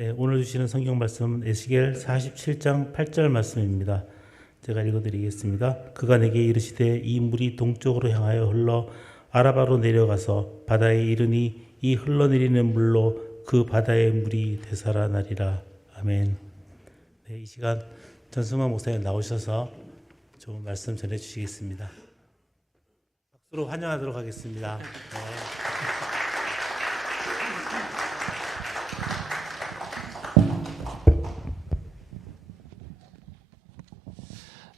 네, 오늘 주시는 성경 말씀은 에스겔 47장 8절 말씀입니다. 제가 읽어드리겠습니다. 그가 내게 이르시되 이 물이 동쪽으로 향하여 흘러 아라바로 내려가서 바다에 이르니 이 흘러내리는 물로 그 바다의 물이 되살아나리라. 아멘. 네, 이 시간 전승만 목사님 나오셔서 좋은 말씀 전해주시겠습니다. 박수로 환영하도록 하겠습니다. 네.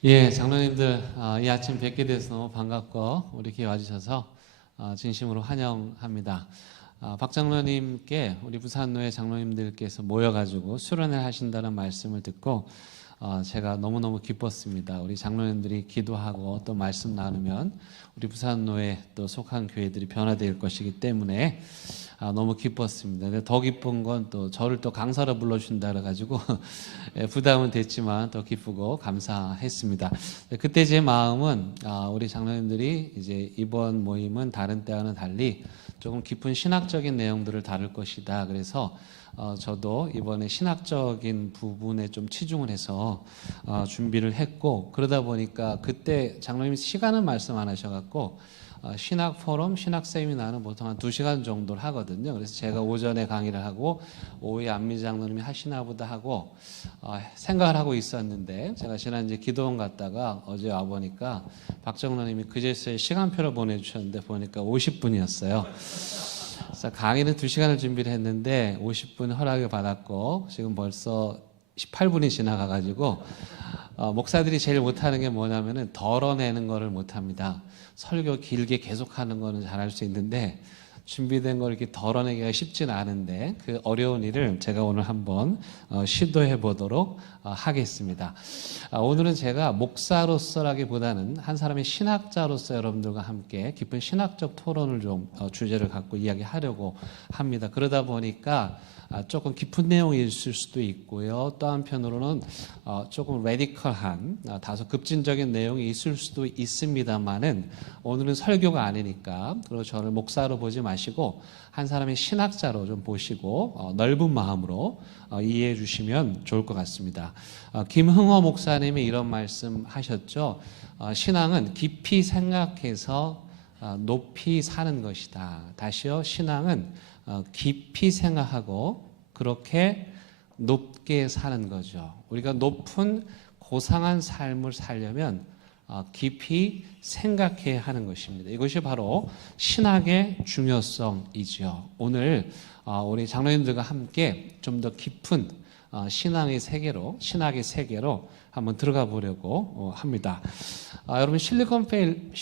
예, 장로님들 이 아침 뵙게 돼서 너무 반갑고 우리 교회 와주셔서 진심으로 환영합니다. 박 장로님께 우리 부산노회 장로님들께서 모여가지고 수련회 하신다는 말씀을 듣고 제가 너무너무 기뻤습니다. 우리 장로님들이 기도하고 또 말씀 나누면 우리 부산노회 또 속한 교회들이 변화될 것이기 때문에 너무 기뻤습니다. 근데 더 기쁜 건 또 저를 또 강사로 불러준다 그래가지고 부담은 됐지만 더 기쁘고 감사했습니다. 그때 제 마음은 우리 장로님들이 이제 이번 모임은 다른 때와는 달리 조금 깊은 신학적인 내용들을 다룰 것이다. 그래서 저도 이번에 신학적인 부분에 좀 치중을 해서 준비를 했고, 그러다 보니까 그때 장로님이 시간은 말씀 안 하셔갖고 신학 포럼, 신학 세미나는 보통 한 2시간 정도를 하거든요. 그래서 제가 오전에 강의를 하고 오후에 안미 장로님이 하시나 보다 하고 생각을 하고 있었는데, 제가 지난주에 기도원 갔다가 어제 와보니까 박 장로님이 그제서야 시간표를 보내주셨는데 보니까 50분이었어요. 그래서 강의는 2시간을 준비를 했는데 50분 허락을 받았고 지금 벌써 18분이 지나가가지고 목사들이 제일 못하는 게 뭐냐면은 덜어내는 거를 못합니다. 설교 길게 계속하는 거는 잘할 수 있는데 준비된 걸 이렇게 덜어내기가 쉽지는 않은데 그 어려운 일을 제가 오늘 한번 시도해 보도록 하겠습니다. 오늘은 제가 목사로서라기보다는 한 사람의 신학자로서 여러분들과 함께 깊은 신학적 토론을 좀 주제를 갖고 이야기하려고 합니다. 그러다 보니까 조금 깊은 내용이 있을 수도 있고요. 또 한편으로는 조금 레디컬한 다소 급진적인 내용이 있을 수도 있습니다만은 오늘은 설교가 아니니까, 그리고 저를 목사로 보지 마시고 한 사람의 신학자로 좀 보시고 넓은 마음으로 이해해 주시면 좋을 것 같습니다. 김흥호 목사님이 이런 말씀 하셨죠. 신앙은 깊이 생각해서 높이 사는 것이다. 다시요, 신앙은 깊이 생각하고 그렇게 높게 사는 거죠. 우리가 높은 고상한 삶을 살려면 깊이 생각해야 하는 것입니다. 이것이 바로 신학의 중요성이죠. 오늘 우리 장로님들과 함께 좀 더 깊은 신앙의 세계로, 신학의 세계로 한번 들어가 보려고 합니다. 여러분 실리콘밸리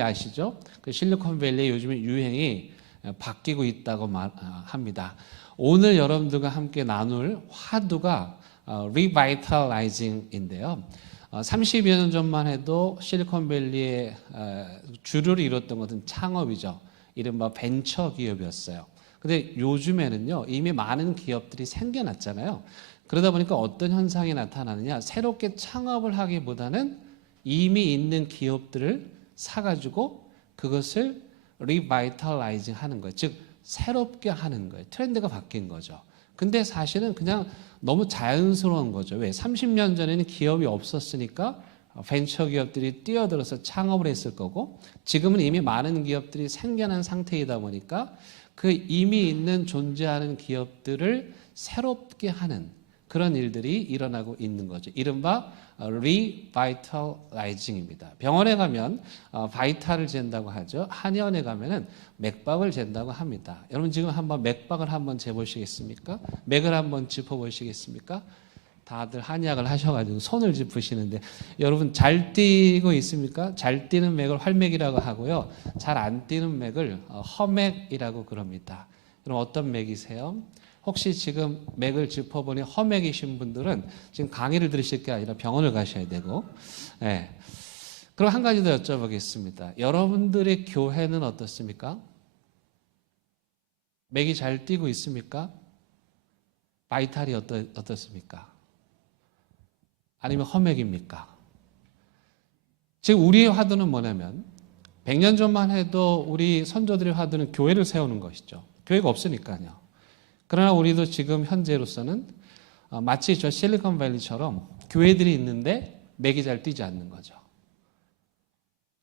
아시죠? 그 실리콘밸리 요즘에 유행이 바뀌고 있다고 합니다. 오늘 여러분들과 함께 나눌 화두가 리바이탈라이징인데요. 30여 년 전만 해도 실리콘밸리의 주류를 이뤘던 것은 창업이죠. 이른바 벤처 기업이었어요. 근데 요즘에는요, 이미 많은 기업들이 생겨났잖아요. 그러다 보니까 어떤 현상이 나타나느냐, 새롭게 창업을 하기보다는 이미 있는 기업들을 사가지고 그것을 리바이탈라이징 하는 거예요. 즉 새롭게 하는 거예요. 트렌드가 바뀐 거죠. 근데 사실은 그냥 너무 자연스러운 거죠. 왜? 30년 전에는 기업이 없었으니까 벤처 기업들이 뛰어들어서 창업을 했을 거고, 지금은 이미 많은 기업들이 생겨난 상태이다 보니까 그 이미 있는 존재하는 기업들을 새롭게 하는 그런 일들이 일어나고 있는 거죠. 이른바 리바이탈라이징입니다. 병원에 가면 바이탈을 잰다고 하죠. 한의원에 가면은 맥박을 잰다고 합니다. 여러분 지금 한번 맥박을 한번 재보시겠습니까? 맥을 한번 짚어보시겠습니까? 다들 한의학을 하셔가지고 손을 짚으시는데, 여러분 잘 뛰고 있습니까? 잘 뛰는 맥을 활맥이라고 하고요. 잘 안 뛰는 맥을 허맥이라고 그럽니다. 그럼 어떤 맥이세요? 혹시 지금 맥을 짚어보니 허맥이신 분들은 지금 강의를 들으실 게 아니라 병원을 가셔야 되고, 네. 그럼 한 가지 더 여쭤보겠습니다. 여러분들의 교회는 어떻습니까? 맥이 잘 뛰고 있습니까? 바이탈이 어떻습니까? 아니면 허맥입니까? 지금 우리의 화두는 뭐냐면 100년 전만 해도 우리 선조들의 화두는 교회를 세우는 것이죠. 교회가 없으니까요. 그러나 우리도 지금 현재로서는 마치 저 실리콘밸리처럼 교회들이 있는데 맥이 잘 뛰지 않는 거죠.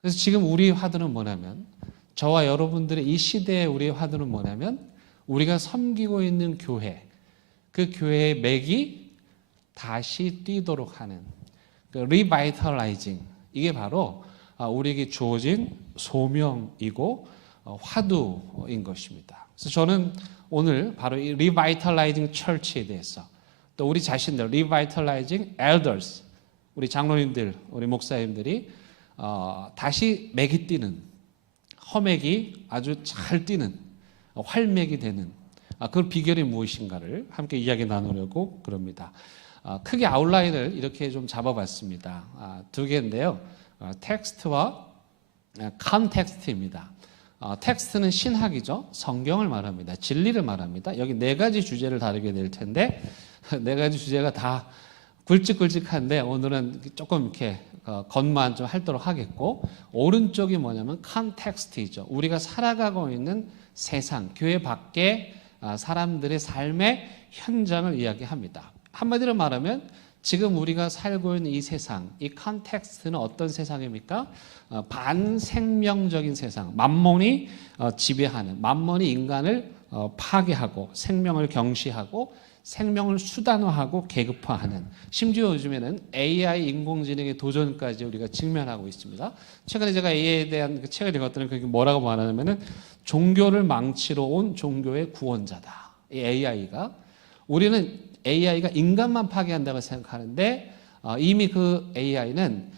그래서 지금 우리 화두는 뭐냐면, 저와 여러분들의 이 시대의 우리의 화두는 뭐냐면, 우리가 섬기고 있는 교회, 그 교회의 맥이 다시 뛰도록 하는 그 리바이탈라이징, 이게 바로 우리에게 주어진 소명이고 화두인 것입니다. 그래서 저는 오늘 바로 이 리바이탈라이징 처치에 대해서, 또 우리 자신들 리바이탈라이징 엘더스, 우리 장로님들, 우리 목사님들이 다시 맥이 뛰는, 허맥이 아주 잘 뛰는, 활맥이 되는 그 비결이 무엇인가를 함께 이야기 나누려고 그럽니다. 크게 아웃라인을 이렇게 좀 잡아봤습니다. 두 개인데요. 텍스트와 컨텍스트입니다. 텍스트는 신학이죠. 성경을 말합니다. 진리를 말합니다. 여기 네 가지 주제를 다루게 될 텐데, 네 가지 주제가 다 굵직굵직한데 오늘은 조금 이렇게 겉만 좀 핥도록 하겠고, 오른쪽이 뭐냐면 컨텍스트이죠. 우리가 살아가고 있는 세상, 교회 밖에 사람들의 삶의 현장을 이야기합니다. 한마디로 말하면 지금 우리가 살고 있는 이 세상, 이 컨텍스트는 어떤 세상입니까? 반생명적인 세상, 만몬이 지배하는, 만몬이 인간을 파괴하고 생명을 경시하고 생명을 수단화하고 계급화하는, 심지어 요즘에는 AI 인공지능의 도전까지 우리가 직면하고 있습니다. 최근에 제가 AI에 대한 그 책을 읽었더니 그게 뭐라고 말하냐면은 종교를 망치러 온 종교의 구원자다. 이 AI가, 우리는 AI가 인간만 파괴한다고 생각하는데 이미 그 AI는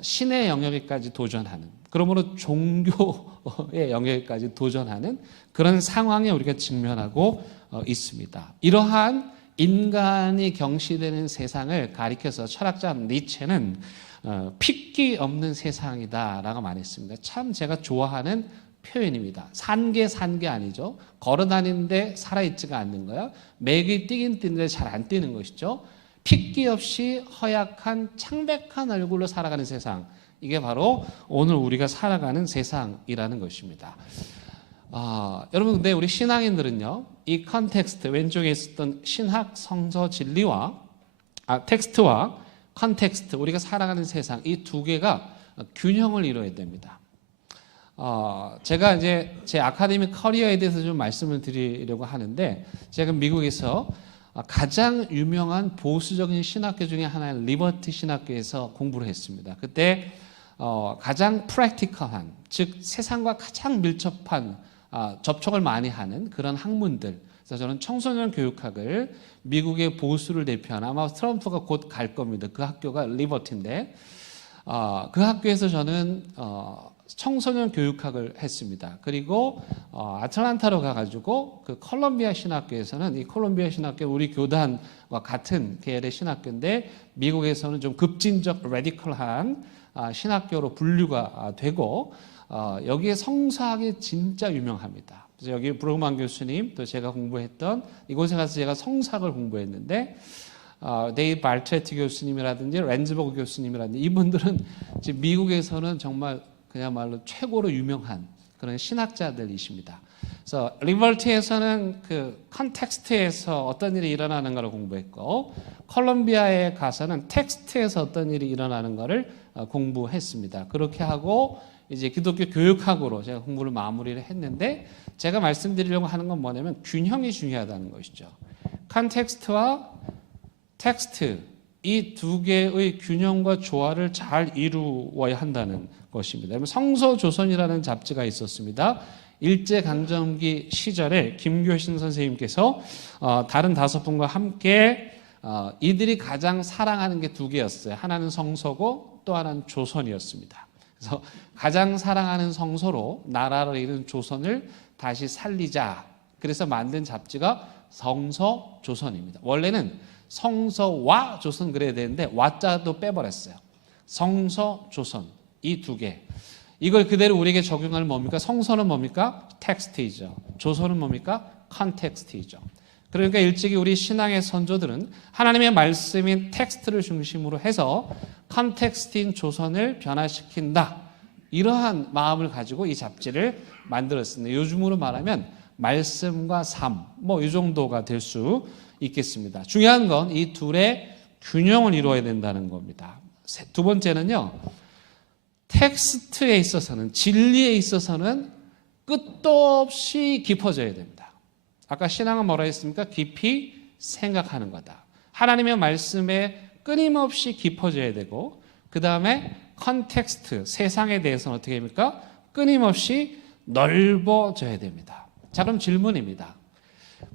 신의 영역에까지 도전하는, 그러므로 종교의 영역에까지 도전하는 그런 상황에 우리가 직면하고 있습니다. 이러한 인간이 경시되는 세상을 가리켜서 철학자 니체는 핏기 없는 세상이다라고 말했습니다. 참 제가 좋아하는 표현입니다. 산 게 아니죠. 걸어 다니는데 살아있지가 않는 거야. 맥이 뛰긴 뛰는데 잘 안 뛰는 것이죠. 핏기 없이 허약한 창백한 얼굴로 살아가는 세상, 이게 바로 오늘 우리가 살아가는 세상이라는 것입니다. 여러분, 근데 우리 신앙인들은요, 이 컨텍스트, 왼쪽에 있었던 신학 성서 진리와 텍스트와 컨텍스트, 우리가 살아가는 세상, 이 두 개가 균형을 이루어야 됩니다. 제가 이제 제 아카데믹 커리어에 대해서 좀 말씀을 드리려고 하는데, 제가 미국에서 가장 유명한 보수적인 신학교 중에 하나인 리버티 신학교에서 공부를 했습니다. 그때 가장 프랙티컬한, 즉 세상과 가장 밀접한 접촉을 많이 하는 그런 학문들. 그래서 저는 청소년 교육학을, 미국의 보수를 대표하는, 아마 트럼프가 곧 갈 겁니다. 그 학교가 리버티인데, 그 학교에서 저는 청소년 교육학을 했습니다. 그리고 아틀란타로 가가지고 그 콜롬비아 신학교에서는, 이 콜롬비아 신학교 우리 교단과 같은 계열의 신학교인데 미국에서는 좀 급진적 레디컬한 신학교로 분류가 되고, 여기에 성서학이 진짜 유명합니다. 그래서 여기 브루그만 교수님, 또 제가 공부했던 이곳에 가서 제가 성서학을 공부했는데, 데이브 발트레트 교수님이라든지 랜즈버그 교수님이라든지 이분들은 지금 미국에서는 정말 그야말로 최고로 유명한 그런 신학자들이십니다. 그래서 리버티에서는 그 컨텍스트에서 어떤 일이 일어나는 것을 공부했고, 콜롬비아에 가서는 텍스트에서 어떤 일이 일어나는 것을 공부했습니다. 그렇게 하고 이제 기독교 교육학으로 제가 공부를 마무리를 했는데, 제가 말씀드리려고 하는 건 뭐냐면 균형이 중요하다는 것이죠. 컨텍스트와 텍스트, 이 두 개의 균형과 조화를 잘 이루어야 한다는 것입니다. 성서조선이라는 잡지가 있었습니다. 일제강점기 시절에 김교신 선생님께서 다른 5분과 함께 이들이 가장 사랑하는 게 두 개였어요. 하나는 성서고 또 하나는 조선이었습니다. 그래서 가장 사랑하는 성서로 나라를 이룬 조선을 다시 살리자, 그래서 만든 잡지가 성서조선입니다. 원래는 성서와 조선 그래야 되는데 와자도 빼버렸어요. 성서조선, 이 두 개, 이걸 그대로 우리에게 적용하면 뭡니까? 성서는 뭡니까? 텍스트이죠. 조선은 뭡니까? 컨텍스트이죠. 그러니까 일찍이 우리 신앙의 선조들은 하나님의 말씀인 텍스트를 중심으로 해서 컨텍스트인 조선을 변화시킨다, 이러한 마음을 가지고 이 잡지를 만들었습니다. 요즘으로 말하면 말씀과 삶, 뭐 이 정도가 될 수 있겠습니다. 중요한 건 이 둘의 균형을 이루어야 된다는 겁니다. 두 번째는요, 텍스트에 있어서는, 진리에 있어서는 끝도 없이 깊어져야 됩니다. 아까 신앙은 뭐라 했습니까? 깊이 생각하는 거다. 하나님의 말씀에 끊임없이 깊어져야 되고, 그 다음에 컨텍스트, 세상에 대해서는 어떻게 합니까? 끊임없이 넓어져야 됩니다. 자, 그럼 질문입니다.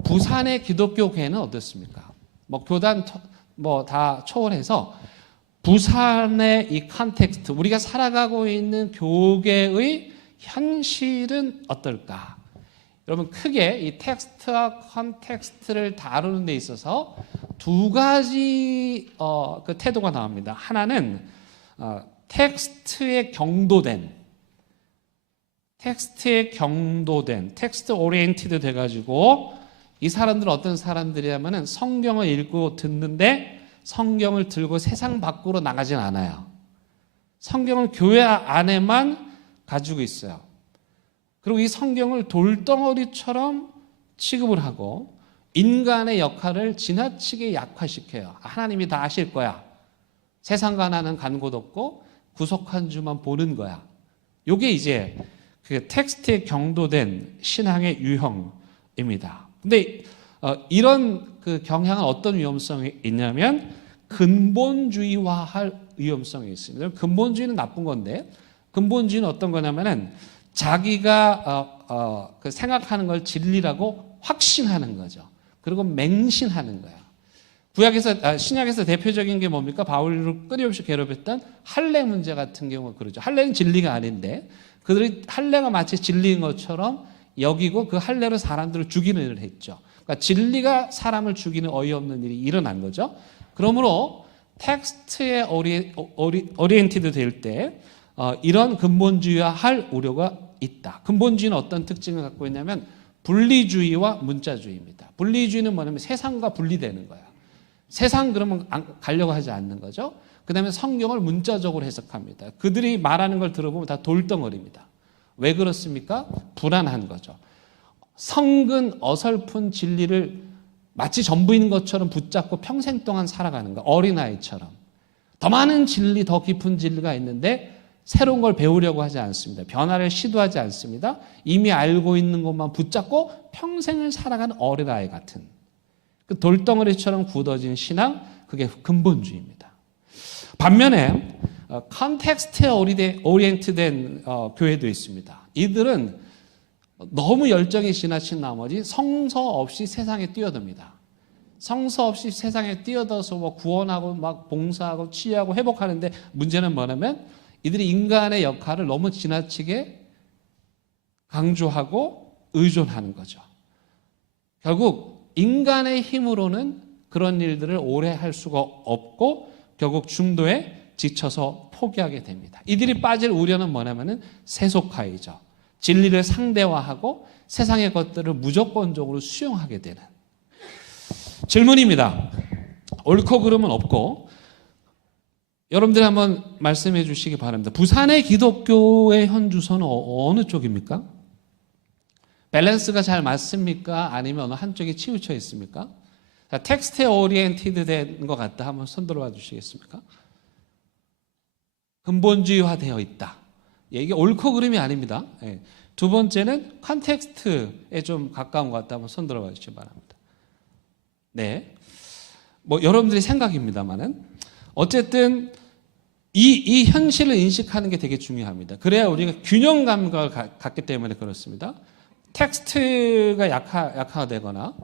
부산의 기독교 교회는 어떻습니까? 뭐 교단 뭐 다 초월해서 부산의 이 컨텍스트, 우리가 살아가고 있는 교계의 현실은 어떨까? 여러분, 크게 이 텍스트와 컨텍스트를 다루는 데 있어서 두 가지 그 태도가 나옵니다. 하나는 텍스트 오리엔티드 돼가지고, 이 사람들은 어떤 사람들이냐면은 성경을 읽고 듣는데 성경을 들고 세상 밖으로 나가진 않아요. 성경을 교회 안에만 가지고 있어요. 그리고 이 성경을 돌덩어리처럼 취급을 하고 인간의 역할을 지나치게 약화시켜요. 하나님이 다 아실 거야. 세상과 나는 간 곳 없고 구속한 주만 보는 거야. 이게 이제 그 텍스트에 경도된 신앙의 유형입니다. 근데 이런 그 경향은 어떤 위험성이 있냐면 근본주의화할 위험성이 있습니다. 근본주의는 나쁜 건데, 근본주의는 어떤 거냐면은 자기가 그 생각하는 걸 진리라고 확신하는 거죠. 그리고 맹신하는 거예요. 신약에서 대표적인 게 뭡니까? 바울을 끊임없이 괴롭혔던 할례 문제 같은 경우가 그러죠. 할례는 진리가 아닌데 그들이 할례가 마치 진리인 것처럼 여기고 그 할례로 사람들을 죽이는 일을 했죠. 그러니까 진리가 사람을 죽이는 어이없는 일이 일어난 거죠. 그러므로 텍스트에 오리엔티드 될 때 이런 근본주의화할 우려가 있다. 근본주의는 어떤 특징을 갖고 있냐면 분리주의와 문자주의입니다. 분리주의는 뭐냐면 세상과 분리되는 거예요. 세상 그러면 가려고 하지 않는 거죠. 그 다음에 성경을 문자적으로 해석합니다. 그들이 말하는 걸 들어보면 다 돌덩어리입니다. 왜 그렇습니까? 불안한 거죠. 성근 어설픈 진리를 마치 전부인 것처럼 붙잡고 평생 동안 살아가는 거, 어린아이처럼. 더 많은 진리, 더 깊은 진리가 있는데 새로운 걸 배우려고 하지 않습니다. 변화를 시도하지 않습니다. 이미 알고 있는 것만 붙잡고 평생을 살아가는 어린아이 같은 그 돌덩어리처럼 굳어진 신앙, 그게 근본주의입니다. 반면에 컨텍스트에 오리엔트된 교회도 있습니다. 이들은 너무 열정이 지나친 나머지 성서 없이 세상에 뛰어듭니다. 성서 없이 세상에 뛰어들어서 뭐 구원하고 막 봉사하고 치유하고 회복하는데, 문제는 뭐냐면 이들이 인간의 역할을 너무 지나치게 강조하고 의존하는 거죠. 결국 인간의 힘으로는 그런 일들을 오래 할 수가 없고 결국 중도에 지쳐서 포기하게 됩니다. 이들이 빠질 우려는 뭐냐면은 세속화이죠. 진리를 상대화하고 세상의 것들을 무조건적으로 수용하게 되는. 질문입니다. 옳고 그름은 없고 여러분들이 한번 말씀해 주시기 바랍니다. 부산의 기독교의 현주소는 어느 쪽입니까? 밸런스가 잘 맞습니까? 아니면 어느 한쪽이 치우쳐 있습니까? 자, 텍스트에 오리엔티드 된 것 같다. 한번 손 들어봐 주시겠습니까? 근본주의화 되어 있다. 이게 옳고 그름이 아닙니다. 두 번째는 컨텍스트에 좀 가까운 것 같다. 한번 손 들어봐 주시기 바랍니다. 네. 뭐 여러분들의 생각입니다만은 어쨌든 이 현실을 인식하는 게 되게 중요합니다. 그래야 우리가 균형 감각을 갖기 때문에 그렇습니다. 텍스트가 약화되거나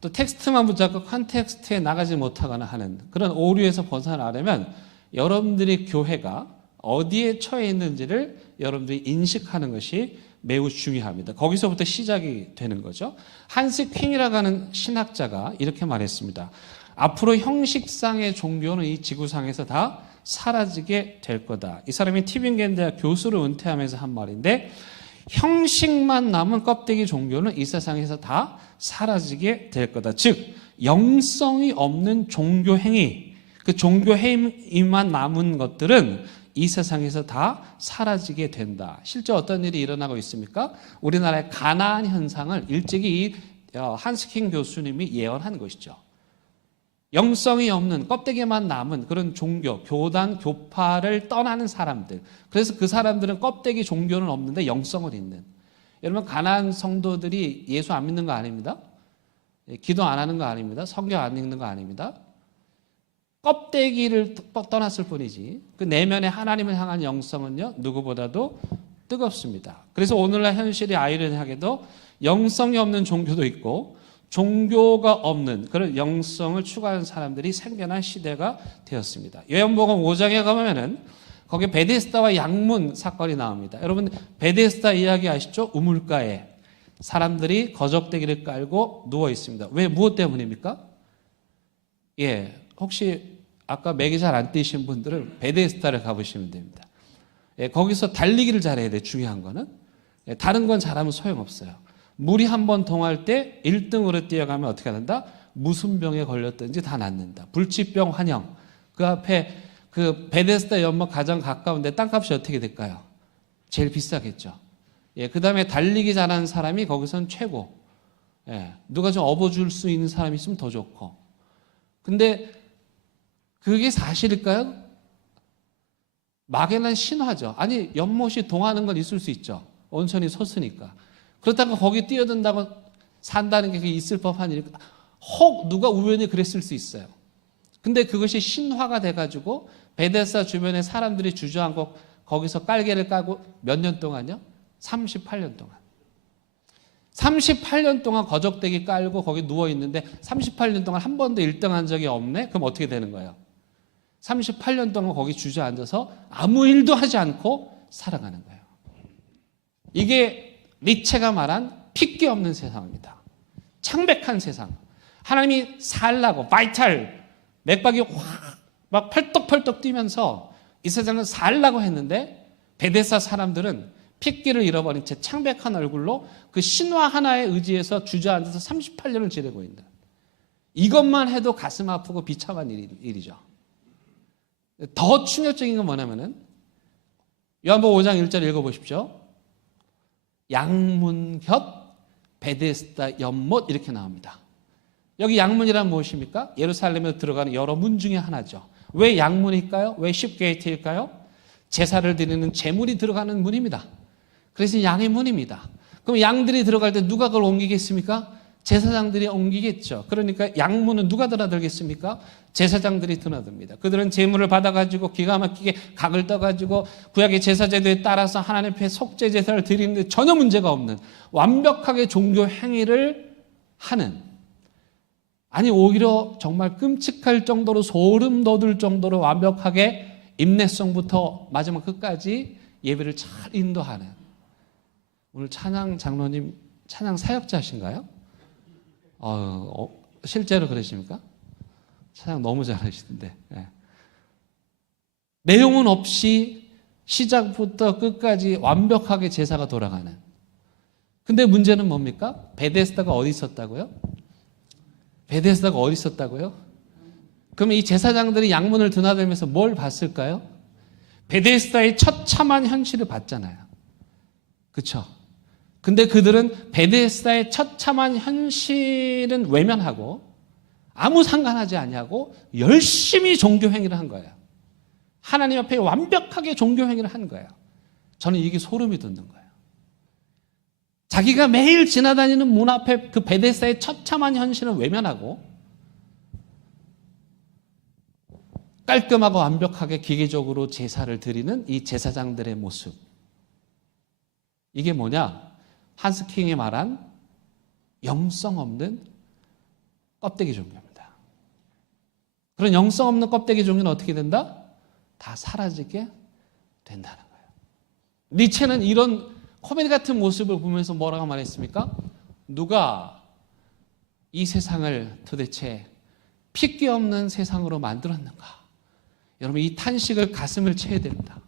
또 텍스트만 붙잡고 컨텍스트에 나가지 못하거나 하는 그런 오류에서 벗어나려면 여러분들이 교회가 어디에 처해 있는지를 여러분들이 인식하는 것이 매우 중요합니다. 거기서부터 시작이 되는 거죠. 한스 퀸이라고 하는 신학자가 이렇게 말했습니다. 앞으로 형식상의 종교는 이 지구상에서 다 사라지게 될 거다. 이 사람이 티빙겐 대학 교수를 은퇴하면서 한 말인데, 형식만 남은 껍데기 종교는 이 세상에서 다 사라지게 될 거다. 즉 영성이 없는 종교 행위, 그 종교 행위만 남은 것들은 이 세상에서 다 사라지게 된다. 실제 어떤 일이 일어나고 있습니까? 우리나라의 가나안 현상을 일찍이 한스킹 교수님이 예언한 것이죠. 영성이 없는 껍데기만 남은 그런 종교, 교단, 교파를 떠나는 사람들. 그래서 그 사람들은 껍데기 종교는 없는데 영성을 있는. 여러분 가나안 성도들이 예수 안 믿는 거 아닙니다. 기도 안 하는 거 아닙니다. 성경 안 읽는 거 아닙니다. 껍데기를 떠났을 뿐이지 그 내면의 하나님을 향한 영성은요 누구보다도 뜨겁습니다. 그래서 오늘날 현실이 아이러니하게도 영성이 없는 종교도 있고 종교가 없는 그런 영성을 추구하는 사람들이 생겨난 시대가 되었습니다. 요한복음 5장에 가면은 거기 베데스다와 양문 사건이 나옵니다. 여러분 베데스다 이야기 아시죠? 우물가에 사람들이 거적대기를 깔고 누워 있습니다. 왜 무엇 때문입니까? 혹시 아까 맥이 잘 안 뛰신 분들은 베데스다를 가보시면 됩니다. 거기서 달리기를 잘해야 돼요. 중요한 거는. 다른 건 잘하면 소용없어요. 물이 한 번 통할 때 1등으로 뛰어가면 어떻게 된다? 무슨 병에 걸렸든지 다 낫는다. 불치병 환영. 그 앞에 그 베데스다 연못 가장 가까운데 땅값이 어떻게 될까요? 제일 비싸겠죠. 그 다음에 달리기 잘하는 사람이 거기선 최고. 누가 좀 업어줄 수 있는 사람이 있으면 더 좋고. 근데 그게 사실일까요? 막연한 신화죠. 아니 연못이 동하는 건 있을 수 있죠. 온천이 솟으니까. 그렇다고 거기 뛰어든다고 산다는 게 있을 법한 일일까? 혹 누가 우연히 그랬을 수 있어요. 근데 그것이 신화가 돼가지고 베데스다 주변에 사람들이 주저앉고 거기서 깔개를 까고 몇 년 동안요? 38년 동안. 38년 동안 거적대기 깔고 거기 누워 있는데 38년 동안 한 번도 1등한 적이 없네? 그럼 어떻게 되는 거예요? 38년 동안 거기 주저앉아서 아무 일도 하지 않고 살아가는 거예요. 이게 니체가 말한 핏기 없는 세상입니다. 창백한 세상. 하나님이 살라고 바이탈 맥박이 확 막 펄떡펄떡 뛰면서 이 세상을 살라고 했는데 베데스다 사람들은 핏기를 잃어버린 채 창백한 얼굴로 그 신화 하나에 의지해서 주저앉아서 38년을 지내고 있는. 이것만 해도 가슴 아프고 비참한 일이죠. 더 충격적인 건 뭐냐면은 요한복음 5장 1절 읽어보십시오. 양문 곁 베데스다 연못 이렇게 나옵니다. 여기 양문이란 무엇입니까? 예루살렘에 들어가는 여러 문 중에 하나죠. 왜 양문일까요? 왜 십게이트일까요? 제사를 드리는 제물이 들어가는 문입니다. 그래서 양의 문입니다. 그럼 양들이 들어갈 때 누가 그걸 옮기겠습니까? 제사장들이 옮기겠죠. 그러니까 양문은 누가 드나들겠습니까? 제사장들이 드나듭니다. 그들은 제물을 받아가지고 기가 막히게 각을 떠가지고 구약의 제사제도에 따라서 하나님 앞에 속죄 제사를 드리는데 전혀 문제가 없는 완벽하게 종교 행위를 하는, 아니 오히려 정말 끔찍할 정도로 소름 돋을 정도로 완벽하게 인내성부터 마지막 끝까지 예배를 잘 인도하는. 오늘 찬양 장로님 찬양 사역자신가요? 실제로 그러십니까? 찬양 너무 잘하시던데. 내용은 없이 시작부터 끝까지 완벽하게 제사가 돌아가는. 근데 문제는 뭡니까? 베데스다가 어디 있었다고요? 베데스다가 어디 있었다고요? 그러면 이 제사장들이 양문을 드나들면서 뭘 봤을까요? 베데스다의 처참한 현실을 봤잖아요. 그렇죠? 근데 그들은 베데스다의 처참한 현실은 외면하고 아무 상관하지 아니하고 열심히 종교 행위를 한 거예요. 하나님 앞에 완벽하게 종교 행위를 한 거예요. 저는 이게 소름이 돋는 거예요. 자기가 매일 지나다니는 문 앞에 그 베데스다의 처참한 현실을 외면하고 깔끔하고 완벽하게 기계적으로 제사를 드리는 이 제사장들의 모습. 이게 뭐냐? 한스킹이 말한 영성 없는 껍데기 종교입니다. 그런 영성 없는 껍데기 종교는 어떻게 된다? 다 사라지게 된다는 거예요. 니체는 이런 코미디 같은 모습을 보면서 뭐라고 말했습니까? 누가 이 세상을 도대체 핏기 없는 세상으로 만들었는가? 여러분 이 탄식을 가슴을 채야 됩니다.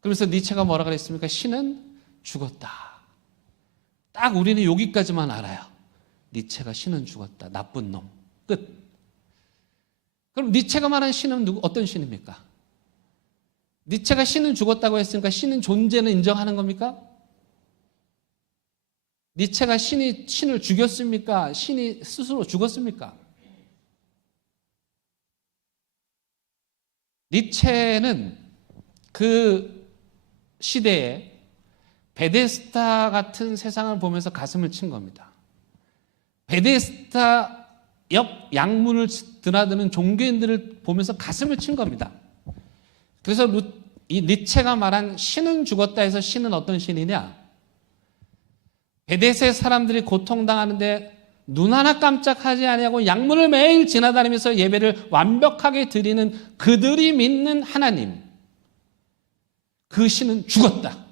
그러면서 니체가 뭐라 그랬습니까? 신은 죽었다. 딱 우리는 여기까지만 알아요. 니체가 신은 죽었다. 나쁜 놈. 끝. 그럼 니체가 말한 신은 어떤 신입니까? 니체가 신은 죽었다고 했으니까 신은 존재는 인정하는 겁니까? 니체가 신을 죽였습니까? 신이 스스로 죽었습니까? 니체는 그 시대에 베데스다 같은 세상을 보면서 가슴을 친 겁니다. 베데스다 옆 양문을 드나드는 종교인들을 보면서 가슴을 친 겁니다. 그래서 이 니체가 말한 신은 죽었다 해서 신은 어떤 신이냐? 베데스의 사람들이 고통당하는데 눈 하나 깜짝하지 아니하고 양문을 매일 지나다니면서 예배를 완벽하게 드리는 그들이 믿는 하나님, 그 신은 죽었다.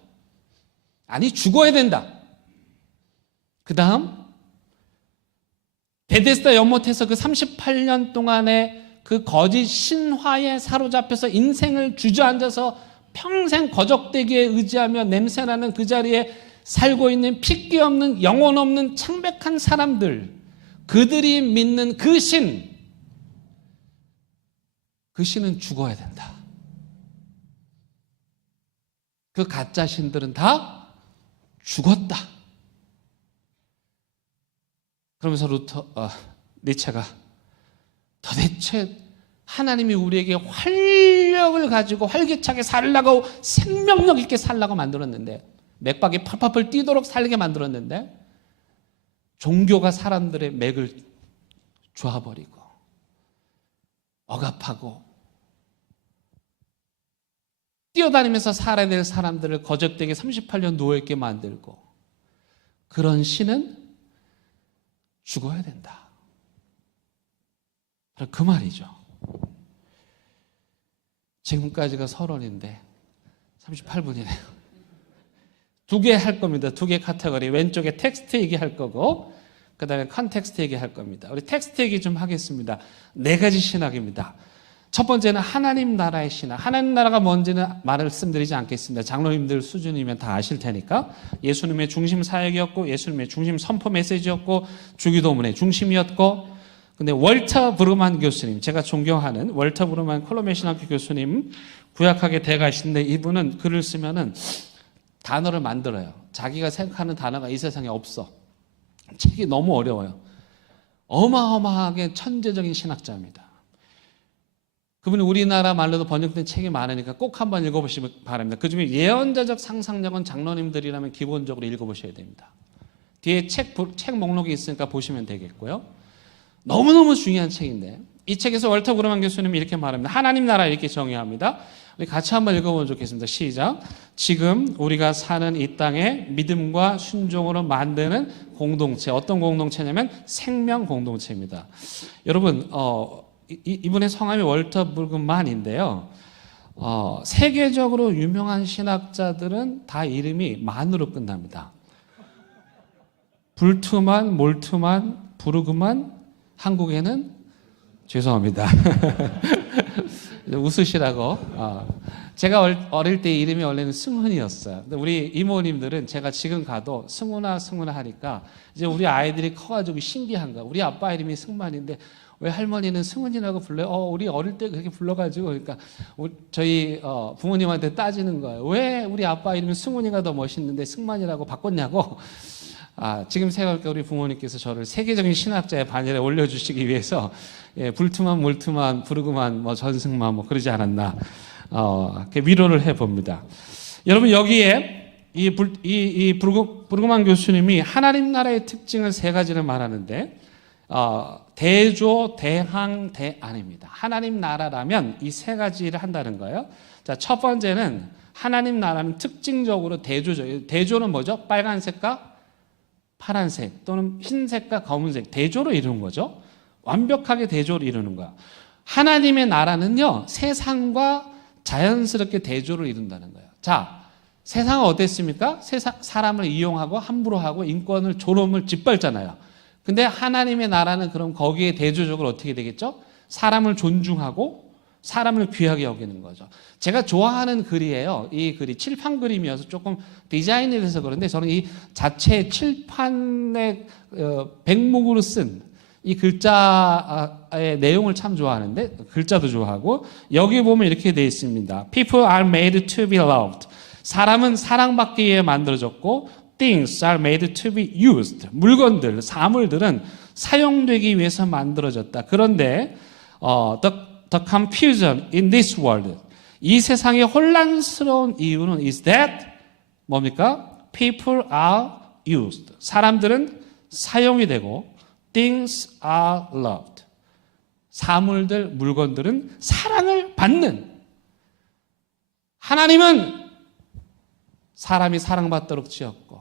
아니, 죽어야 된다. 그 다음 베데스다 연못에서 그 38년 동안의 그 거짓 신화에 사로잡혀서 인생을 주저앉아서 평생 거적대기에 의지하며 냄새나는 그 자리에 살고 있는 핏기 없는 영혼 없는 창백한 사람들, 그들이 믿는 그 신, 그 신은 죽어야 된다. 그 가짜 신들은 다 죽었다. 그러면서 니체가 도대체 하나님이 우리에게 활력을 가지고 활기차게 살라고, 생명력 있게 살라고 만들었는데, 맥박이 펄펄펄 뛰도록 살게 만들었는데 종교가 사람들의 맥을 조아버리고 억압하고 뛰어다니면서 살아야 될 사람들을 거적되게 38년 누워있게 만들고, 그런 신은 죽어야 된다. 그 말이죠. 지금까지가 서론인데 38분이네요. 두 개 할 겁니다. 두 개 카테고리. 왼쪽에 텍스트 얘기할 거고, 그 다음에 컨텍스트 얘기할 겁니다. 우리 텍스트 얘기 좀 하겠습니다. 네 가지 신학입니다. 첫 번째는 하나님 나라의 신학. 하나님 나라가 뭔지는 말씀드리지 않겠습니다. 장로님들 수준이면 다 아실 테니까. 예수님의 중심 사역이었고, 예수님의 중심 선포 메시지였고, 주기도문의 중심이었고, 근데 월터 브루만 교수님, 제가 존경하는 월터 브루만 콜로메 신학교 교수님, 구약학의 대가이신데, 이분은 글을 쓰면은 단어를 만들어요. 자기가 생각하는 단어가 이 세상에 없어. 책이 너무 어려워요. 어마어마하게 천재적인 신학자입니다. 그분이 우리나라 말로도 번역된 책이 많으니까 꼭 한번 읽어보시기 바랍니다. 그중에 예언자적 상상력은 장로님들이라면 기본적으로 읽어보셔야 됩니다. 뒤에 책 목록이 있으니까 보시면 되겠고요. 너무너무 중요한 책인데, 이 책에서 월터 브루만 교수님이 이렇게 말합니다. 하나님 나라 이렇게 정의합니다. 우리 같이 한번 읽어보면 좋겠습니다. 시작. 지금 우리가 사는 이 땅에 믿음과 순종으로 만드는 공동체, 어떤 공동체냐면 생명 공동체입니다. 여러분, 이분의 성함이 월터 브루그만인데요. 세계적으로 유명한 신학자들은 다 이름이 만으로 끝납니다. 불투만, 몰투만, 부르그만, 한국에는 죄송합니다. 웃으시라고. 제가 어릴 때 이름이 원래는 승훈이었어요. 근데 우리 이모님들은 제가 지금 가도 승훈아 하니까 이제 우리 아이들이 커가지고 신기한 거야. 우리 아빠 이름이 승만인데 왜 할머니는 승훈이라고 불러요? 우리 어릴 때 그렇게 불러가지고, 그러니까 저희 부모님한테 따지는 거예요. 왜 우리 아빠 이름이 승훈이가 더 멋있는데 승만이라고 바꿨냐고. 지금 생각해보니까 우리 부모님께서 저를 세계적인 신학자의 반열에 올려주시기 위해서 불투만, 몰투만, 부르그만, 전승만 그러지 않았나, 이렇게 위로를 해봅니다. 여러분, 여기에 이 부르그만 교수님이 하나님 나라의 특징을 세 가지를 말하는데, 대조, 대항, 대안입니다. 하나님 나라라면 이 세 가지를 한다는 거예요. 자, 첫 번째는 하나님 나라는 특징적으로 대조죠. 대조는 뭐죠? 빨간색과 파란색 또는 흰색과 검은색, 대조로 이루는 거죠. 완벽하게 대조를 이루는 거야. 하나님의 나라는요, 세상과 자연스럽게 대조를 이룬다는 거예요. 자, 세상은 어땠습니까? 사람을 이용하고 함부로 하고 인권을, 존엄을 짓밟잖아요. 근데 하나님의 나라는 그럼 거기에 대조적으로 어떻게 되겠죠? 사람을 존중하고 사람을 귀하게 여기는 거죠. 제가 좋아하는 글이에요. 이 글이 칠판 그림이어서 조금 디자인이 돼서 그런데, 저는 이 자체 칠판에 백목으로 쓴 이 글자의 내용을 참 좋아하는데 글자도 좋아하고 여기 보면 이렇게 되어 있습니다. People are made to be loved. 사람은 사랑받기 위해 만들어졌고 things are made to be used. 물건들, 사물들은 사용되기 위해서 만들어졌다. 그런데 the confusion in this world. 이 세상의 혼란스러운 이유는 is that 뭡니까? People are used. 사람들은 사용이 되고 things are loved. 사물들, 물건들은 사랑을 받는. 하나님은 사람이 사랑받도록 지었고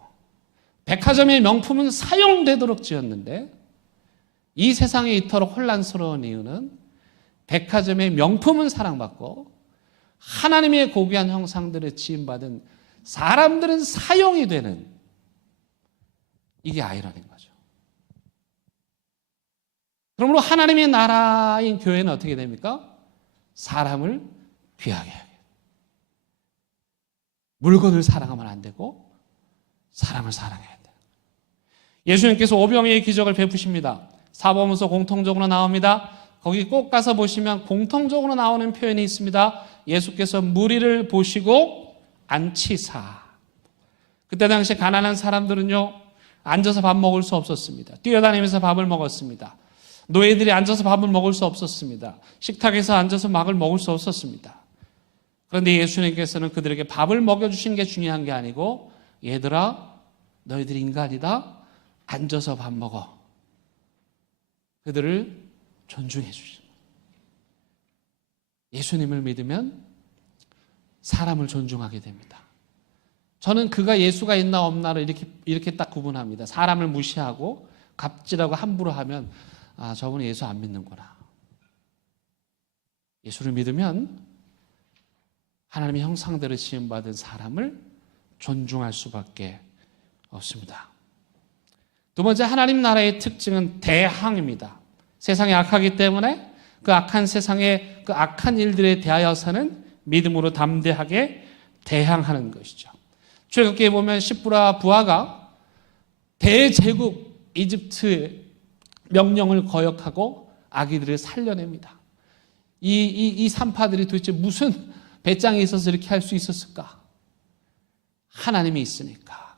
백화점의 명품은 사용되도록 지었는데 이 세상에 이토록 혼란스러운 이유는 백화점의 명품은 사랑받고 하나님의 고귀한 형상들에 지음받은 사람들은 사용이 되는, 이게 아이러니인 거죠. 그러므로 하나님의 나라인 교회는 어떻게 됩니까? 사람을 귀하게 해요. 물건을 사랑하면 안 되고 사람을 사랑해야 돼요. 예수님께서 오병이의 기적을 베푸십니다. 사복음서 공통적으로 나옵니다. 거기 꼭 가서 보시면 공통적으로 나오는 표현이 있습니다. 예수께서 무리를 보시고 앉히사. 그때 당시 가난한 사람들은요, 앉아서 밥 먹을 수 없었습니다. 뛰어다니면서 밥을 먹었습니다. 노예들이 앉아서 밥을 먹을 수 없었습니다. 식탁에서 앉아서 막을 먹을 수 없었습니다. 그런데 예수님께서는 그들에게 밥을 먹여주신 게 중요한 게 아니고, 얘들아, 너희들이 인간이다. 앉아서 밥 먹어. 그들을 존중해 주십니다. 예수님을 믿으면 사람을 존중하게 됩니다. 저는 그가 예수가 있나 없나를 이렇게 딱 구분합니다. 사람을 무시하고 갑질하고 함부로 하면 저분이 예수 안 믿는구나. 예수를 믿으면 하나님의 형상대로 지음받은 사람을 존중할 수밖에 없습니다. 두 번째, 하나님 나라의 특징은 대항입니다. 세상이 악하기 때문에 그 악한 세상의 그 악한 일들에 대하여서는 믿음으로 담대하게 대항하는 것이죠. 출애굽기에 보면 십부라 부하가 대제국 이집트의 명령을 거역하고 아기들을 살려냅니다. 이 산파들이 도대체 무슨 배짱이 있어서 이렇게 할 수 있었을까? 하나님이 있으니까.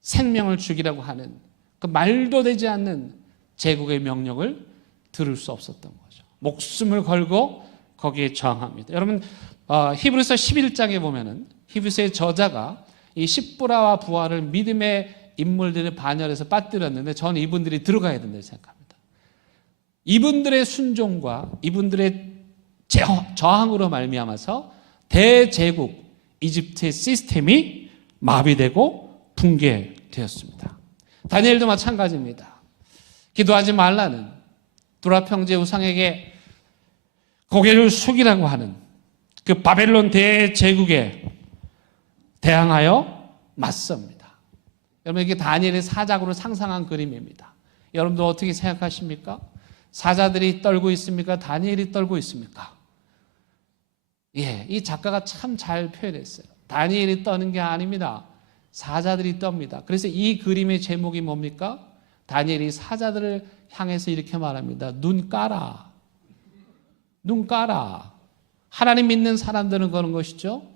생명을 죽이라고 하는 그 말도 되지 않는 제국의 명령을 들을 수 없었던 거죠. 목숨을 걸고 거기에 저항합니다. 여러분, 히브리서 11장에 보면은 히브리서의 저자가 이 십부라와 부하를 믿음의 인물들의 반열에서 빠뜨렸는데 저는 이분들이 들어가야 된다고 생각합니다. 이분들의 순종과 이분들의 저항으로 말미암아서 대제국 이집트의 시스템이 마비되고 붕괴되었습니다. 다니엘도 마찬가지입니다. 기도하지 말라는 두라 평제 우상에게 고개를 숙이라고 하는 그 바벨론 대제국에 대항하여 맞섭니다. 여러분, 이게 다니엘의 사작으로 상상한 그림입니다. 여러분도 어떻게 생각하십니까? 사자들이 떨고 있습니까? 다니엘이 떨고 있습니까? 예, 이 작가가 참 잘 표현했어요. 다니엘이 떠는 게 아닙니다. 사자들이 떱니다. 그래서 이 그림의 제목이 뭡니까? 다니엘이 사자들을 향해서 이렇게 말합니다. 눈 까라. 눈 까라. 하나님 믿는 사람들은 그런 것이죠.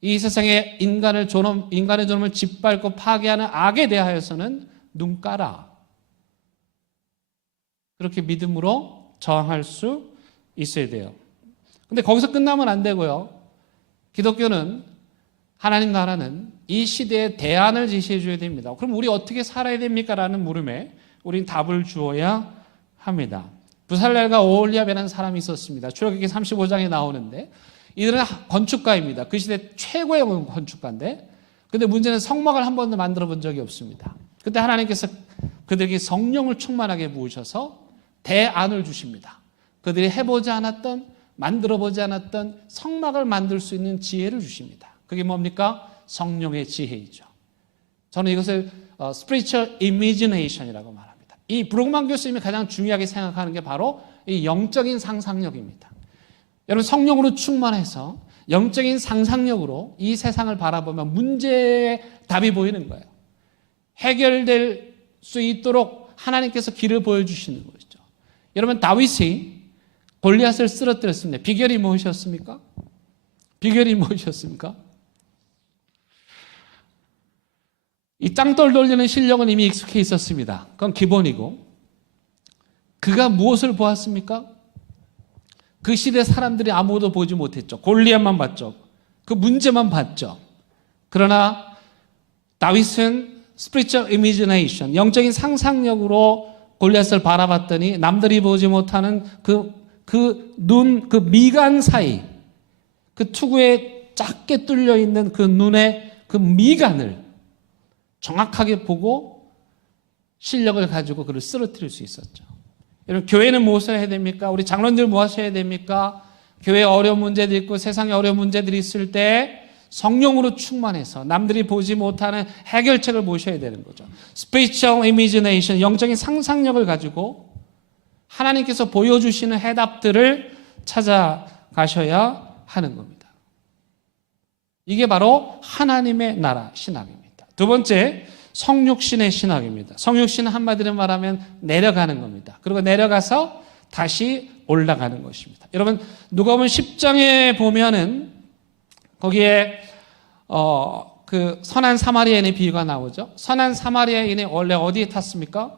이 세상에 인간의 존엄을 짓밟고 파괴하는 악에 대하여서는 눈 까라. 그렇게 믿음으로 저항할 수 있어야 돼요. 근데 거기서 끝나면 안 되고요. 기독교는, 하나님 나라는 이 시대에 대안을 제시해 줘야 됩니다. 그럼 우리 어떻게 살아야 됩니까? 라는 물음에 우린 답을 주어야 합니다. 부살렐과 오홀리압이라는 사람이 있었습니다. 출애굽기 35장에 나오는데 이들은 건축가입니다. 그 시대 최고의 건축가인데, 근데 문제는 성막을 한 번도 만들어 본 적이 없습니다. 그때 하나님께서 그들에게 성령을 충만하게 부으셔서 대안을 주십니다. 그들이 해보지 않았던, 만들어보지 않았던 성막을 만들 수 있는 지혜를 주십니다. 그게 뭡니까? 성령의 지혜이죠. 저는 이것을 spiritual imagination이라고 말합니다. 이 브록만 교수님이 가장 중요하게 생각하는 게 바로 이 영적인 상상력입니다. 여러분, 성령으로 충만해서 영적인 상상력으로 이 세상을 바라보면 문제의 답이 보이는 거예요. 해결될 수 있도록 하나님께서 길을 보여주시는 것이죠. 여러분, 다윗이 골리앗을 쓰러뜨렸습니다. 비결이 무엇이었습니까? 비결이 무엇이었습니까? 이 땅돌 돌리는 실력은 이미 익숙해 있었습니다. 그건 기본이고, 그가 무엇을 보았습니까? 그 시대 사람들이 아무것도 보지 못했죠. 골리앗만 봤죠. 그 문제만 봤죠. 그러나 다윗은 spiritual imagination, 영적인 상상력으로 골리앗을 바라봤더니 남들이 보지 못하는 그 미간 사이, 그 투구에 작게 뚫려 있는 그 눈의 그 미간을 정확하게 보고 실력을 가지고 그를 쓰러뜨릴 수 있었죠. 여러분, 교회는 무엇을 해야 됩니까? 우리 장로님들 뭐 하셔야 됩니까? 교회에 어려운 문제들이 있고 세상에 어려운 문제들이 있을 때 성령으로 충만해서 남들이 보지 못하는 해결책을 보셔야 되는 거죠. Spiritual imagination, 영적인 상상력을 가지고 하나님께서 보여주시는 해답들을 찾아가셔야 하는 겁니다. 이게 바로 하나님의 나라 신학입니다. 두 번째, 성육신의 신학입니다. 성육신은 한마디로 말하면 내려가는 겁니다. 그리고 내려가서 다시 올라가는 것입니다. 여러분, 누가복음 10장에 보면은 거기에 그 선한 사마리아인의 비유가 나오죠. 선한 사마리아인이 원래 어디에 탔습니까?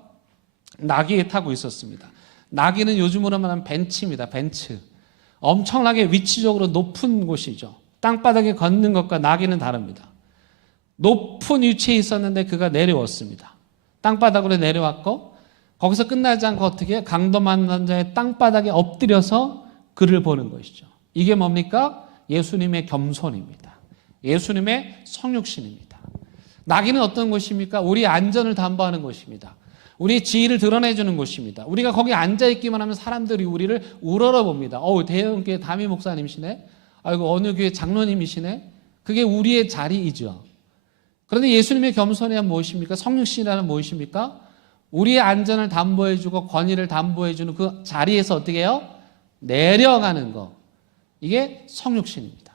나귀에 타고 있었습니다. 나귀는 요즘으로 말하면 벤츠입니다. 벤츠. 엄청나게 위치적으로 높은 곳이죠. 땅바닥에 걷는 것과 나귀는 다릅니다. 높은 위치에 있었는데 그가 내려왔습니다. 땅바닥으로 내려왔고 거기서 끝나지 않고 어떻게 강도 만난 자의 땅바닥에 엎드려서 그를 보는 것이죠. 이게 뭡니까? 예수님의 겸손입니다. 예수님의 성육신입니다. 나귀는 어떤 곳입니까? 우리의 안전을 담보하는 곳입니다. 우리의 지위를 드러내주는 곳입니다. 우리가 거기 앉아있기만 하면 사람들이 우리를 우러러봅니다. 대형교회 담임 목사님이시네? 아이고, 어느 교회 장로님이시네? 그게 우리의 자리이죠. 그런데 예수님의 겸손이란 무엇입니까? 성육신이라는 무엇입니까? 우리의 안전을 담보해주고 권위를 담보해주는 그 자리에서 어떻게 해요? 내려가는 거. 이게 성육신입니다.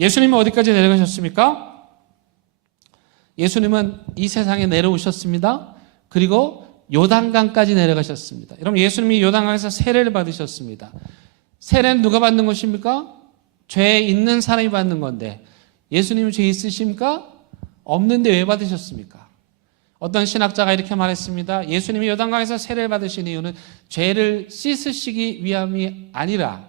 예수님은 어디까지 내려가셨습니까? 예수님은 이 세상에 내려오셨습니다. 그리고 요단강까지 내려가셨습니다. 여러분, 예수님이 요단강에서 세례를 받으셨습니다. 세례는 누가 받는 것입니까? 죄 있는 사람이 받는 건데 예수님은 죄 있으십니까? 없는데 왜 받으셨습니까? 어떤 신학자가 이렇게 말했습니다. 예수님이 요단강에서 세례를 받으신 이유는 죄를 씻으시기 위함이 아니라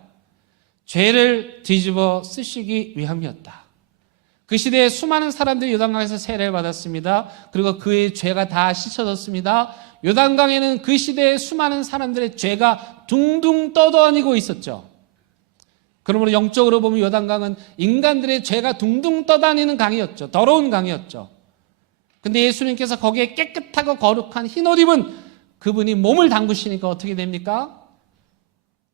죄를 뒤집어 쓰시기 위함이었다. 그 시대에 수많은 사람들이 요단강에서 세례를 받았습니다. 그리고 그의 죄가 다 씻어졌습니다. 요단강에는 그 시대에 수많은 사람들의 죄가 둥둥 떠다니고 있었죠. 그러므로 영적으로 보면 요단강은 인간들의 죄가 둥둥 떠다니는 강이었죠. 더러운 강이었죠. 근데 예수님께서 거기에 깨끗하고 거룩한 흰 옷 입은 그분이 몸을 담그시니까 어떻게 됩니까?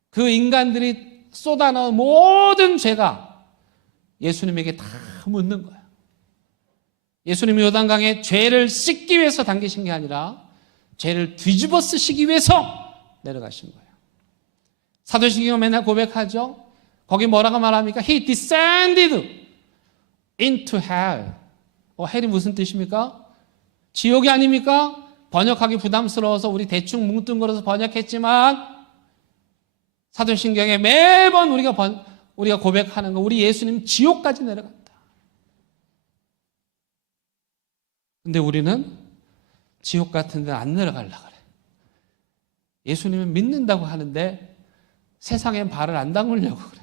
그 인간들이 쏟아넣은 모든 죄가 예수님에게 다 묻는 거예요. 예수님이 요단강에 죄를 씻기 위해서 당기신 게 아니라 죄를 뒤집어 쓰시기 위해서 내려가신 거예요. 사도신경은 맨날 고백하죠. 거기 뭐라고 말합니까? He descended into hell. 헬이 무슨 뜻입니까? 지옥이 아닙니까? 번역하기 부담스러워서 우리 대충 뭉뚱그려서 번역했지만 사도신경에 매번 우리가 고백하는 거, 우리 예수님 지옥까지 내려간다. 근데 우리는 지옥 같은 데 안 내려가려고 그래. 예수님은 믿는다고 하는데 세상에 발을 안 담으려고 그래.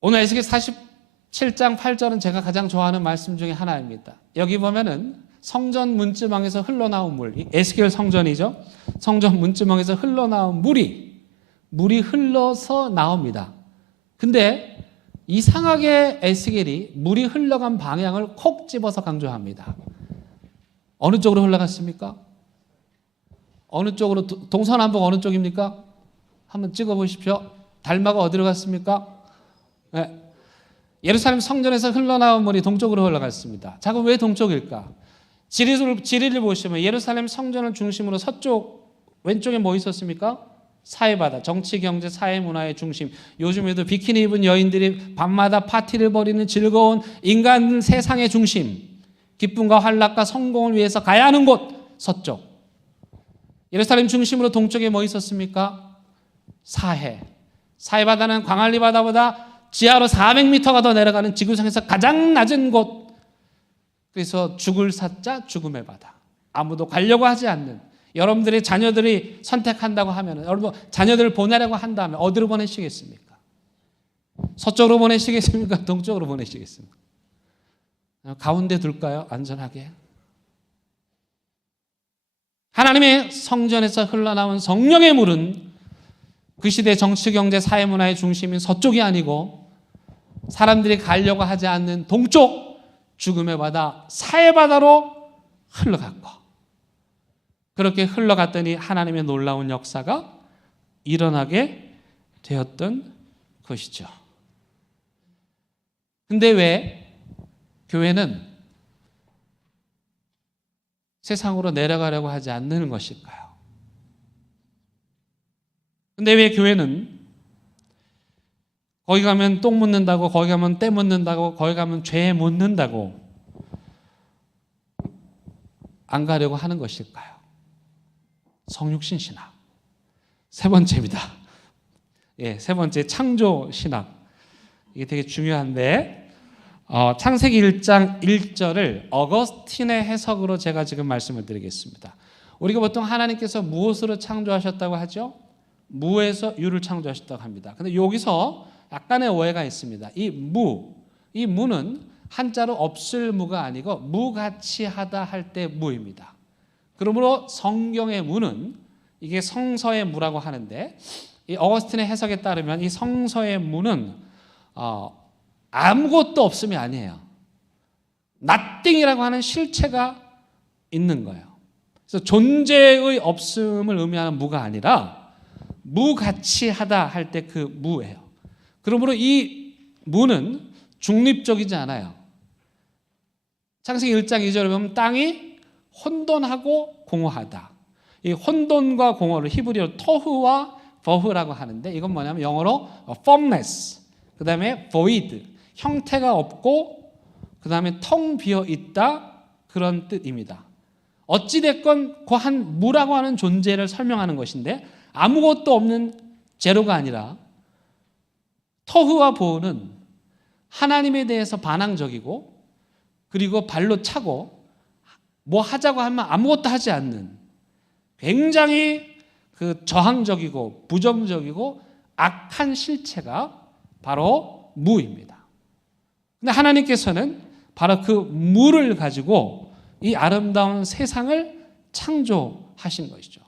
오늘 에스겔 47장 8절은 제가 가장 좋아하는 말씀 중에 하나입니다. 여기 보면은 성전 문지방에서 흘러나온 물, 에스겔 성전이죠. 성전 문지방에서 흘러나온 물이 흘러서 나옵니다. 근데 이상하게 에스겔이 물이 흘러간 방향을 콕 집어서 강조합니다. 어느 쪽으로 흘러갔습니까? 어느 쪽으로, 동서남북 어느 쪽입니까? 한번 찍어보십시오. 달마가 어디로 갔습니까? 네. 예루살렘 성전에서 흘러나온 물이 동쪽으로 흘러갔습니다. 자, 그럼 왜 동쪽일까? 지리를 보시면 예루살렘 성전을 중심으로 서쪽 왼쪽에 뭐 있었습니까? 사회바다, 정치, 경제, 사회, 문화의 중심. 요즘에도 비키니 입은 여인들이 밤마다 파티를 벌이는 즐거운 인간 세상의 중심. 기쁨과 환락과 성공을 위해서 가야 하는 곳 서쪽. 예루살렘 중심으로 동쪽에 뭐 있었습니까? 사해. 사해바다는 광안리 바다보다 지하로 400m가 더 내려가는 지구상에서 가장 낮은 곳. 그래서 죽을 사자 죽음의 바다. 아무도 가려고 하지 않는, 여러분들의 자녀들이 선택한다고 하면, 여러분 자녀들을 보내려고 한다면 어디로 보내시겠습니까? 서쪽으로 보내시겠습니까? 동쪽으로 보내시겠습니까? 가운데 둘까요? 안전하게. 하나님의 성전에서 흘러나온 성령의 물은 그 시대 정치, 경제, 사회, 문화의 중심인 서쪽이 아니고 사람들이 가려고 하지 않는 동쪽, 죽음의 바다, 사해 바다로 흘러갔고, 그렇게 흘러갔더니 하나님의 놀라운 역사가 일어나게 되었던 것이죠. 근데 왜 교회는 세상으로 내려가려고 하지 않는 것일까요? 근데 왜 교회는 거기 가면 똥 묻는다고, 거기 가면 때 묻는다고, 거기 가면 죄 묻는다고 안 가려고 하는 것일까요? 성육신 신학. 세 번째입니다. 세 번째 창조 신학. 이게 되게 중요한데, 창세기 1장 1절을 어거스틴의 해석으로 제가 지금 말씀을 드리겠습니다. 우리가 보통 하나님께서 무엇으로 창조하셨다고 하죠? 무에서 유를 창조하셨다고 합니다. 근데 여기서 약간의 오해가 있습니다. 이 무는 한자로 없을 무가 아니고 무같이 하다 할 때 무입니다. 그러므로 성경의 무는 이게 성서의 무라고 하는데, 이 어거스틴의 해석에 따르면 이 성서의 무는 아무것도 없음이 아니에요. nothing이라고 하는 실체가 있는 거예요. 그래서 존재의 없음을 의미하는 무가 아니라 무같이 하다 할 때 그 무예요. 그러므로 이 무는 중립적이지 않아요. 창세기 1장 2절에 보면 땅이 혼돈하고 공허하다. 이 혼돈과 공허를 히브리어로 토후와 버흐라고 하는데, 이건 뭐냐면 영어로 formless, 그 다음에 void, 형태가 없고 그 다음에 텅 비어 있다, 그런 뜻입니다. 어찌됐건 그 한 무라고 하는 존재를 설명하는 것인데, 아무것도 없는 제로가 아니라 토후와 보흐는 하나님에 대해서 반항적이고, 그리고 발로 차고 뭐 하자고 하면 아무것도 하지 않는 굉장히 그 저항적이고 부정적이고 악한 실체가 바로 무입니다. 근데 하나님께서는 바로 그 무를 가지고 이 아름다운 세상을 창조하신 것이죠.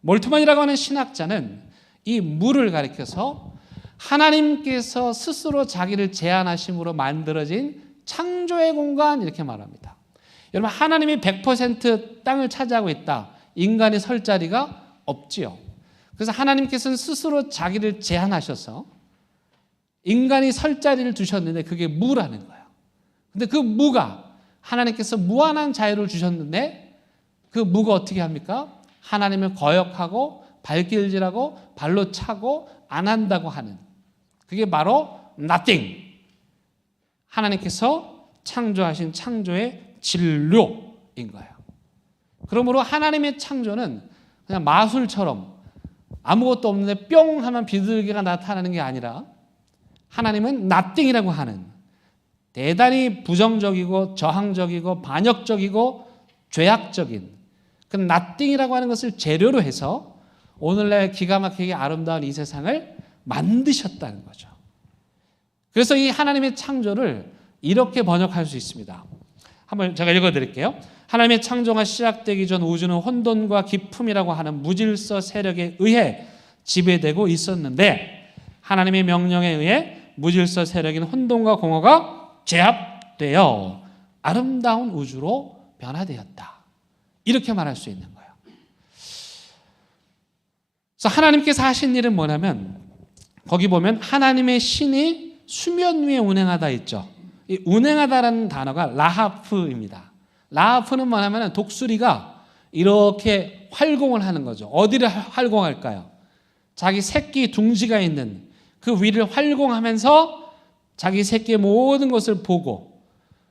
몰트만이라고 하는 신학자는 이 무를 가리켜서 하나님께서 스스로 자기를 제한하심으로 만들어진 창조의 공간, 이렇게 말합니다. 여러분, 하나님이 100% 땅을 차지하고 있다. 인간이 설 자리가 없지요. 그래서 하나님께서는 스스로 자기를 제한하셔서 인간이 설 자리를 두셨는데 그게 무라는 거예요. 근데 그 무가, 하나님께서 무한한 자유를 주셨는데 그 무가 어떻게 합니까? 하나님을 거역하고 발길질하고 발로 차고 안 한다고 하는, 그게 바로 nothing. 하나님께서 창조하신 창조의 진료인 거예요. 그러므로 하나님의 창조는 그냥 마술처럼 아무것도 없는데 뿅 하면 비둘기가 나타나는 게 아니라, 하나님은 nothing이라고 하는 대단히 부정적이고 저항적이고 반역적이고 죄악적인 그 nothing이라고 하는 것을 재료로 해서 오늘날 기가 막히게 아름다운 이 세상을 만드셨다는 거죠. 그래서 이 하나님의 창조를 이렇게 번역할 수 있습니다. 한번 제가 읽어드릴게요. 하나님의 창조가 시작되기 전 우주는 혼돈과 기품이라고 하는 무질서 세력에 의해 지배되고 있었는데, 하나님의 명령에 의해 무질서 세력인 혼돈과 공허가 제압되어 아름다운 우주로 변화되었다. 이렇게 말할 수 있는 거예요. 그래서 하나님께서 하신 일은 뭐냐면, 거기 보면 하나님의 신이 수면 위에 운행하다 있죠. 이 운행하다라는 단어가 라하프입니다. 라하프는 뭐냐면 독수리가 이렇게 활공을 하는 거죠. 어디를 활공할까요? 자기 새끼 둥지가 있는 그 위를 활공하면서 자기 새끼의 모든 것을 보고,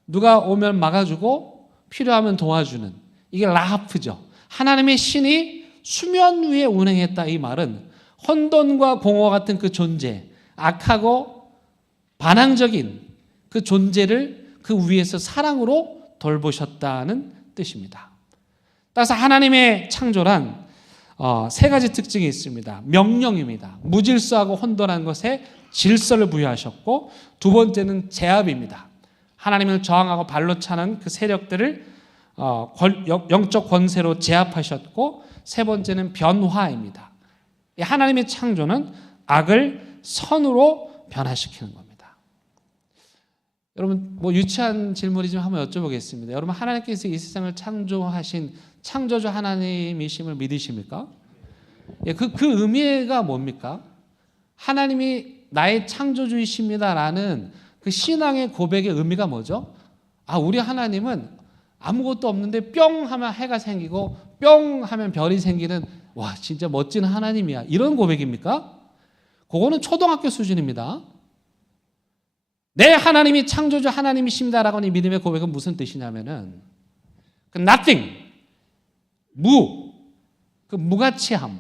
누가 오면 막아주고 필요하면 도와주는, 이게 라하프죠. 하나님의 신이 수면 위에 운행했다. 이 말은 혼돈과 공허와 같은 그 존재, 악하고 반항적인 그 존재를 그 위에서 사랑으로 돌보셨다는 뜻입니다. 따라서 하나님의 창조란 세 가지 특징이 있습니다. 명령입니다. 무질서하고 혼돈한 것에 질서를 부여하셨고, 두 번째는 제압입니다. 하나님을 저항하고 발로 차는 그 세력들을 영적 권세로 제압하셨고, 세 번째는 변화입니다. 하나님의 창조는 악을 선으로 변화시키는 겁니다. 여러분, 유치한 질문이지만 한번 여쭤보겠습니다. 여러분, 하나님께서 이 세상을 창조하신 창조주 하나님이심을 믿으십니까? 그 의미가 뭡니까? 하나님이 나의 창조주이십니다라는 그 신앙의 고백의 의미가 뭐죠? 우리 하나님은 아무것도 없는데 뿅 하면 해가 생기고 뿅 하면 별이 생기는, 와, 진짜 멋진 하나님이야, 이런 고백입니까? 그거는 초등학교 수준입니다. 내 하나님이 창조주 하나님이십니다라고 하는 믿음의 고백은 무슨 뜻이냐면은 그 nothing, 그 무가치함,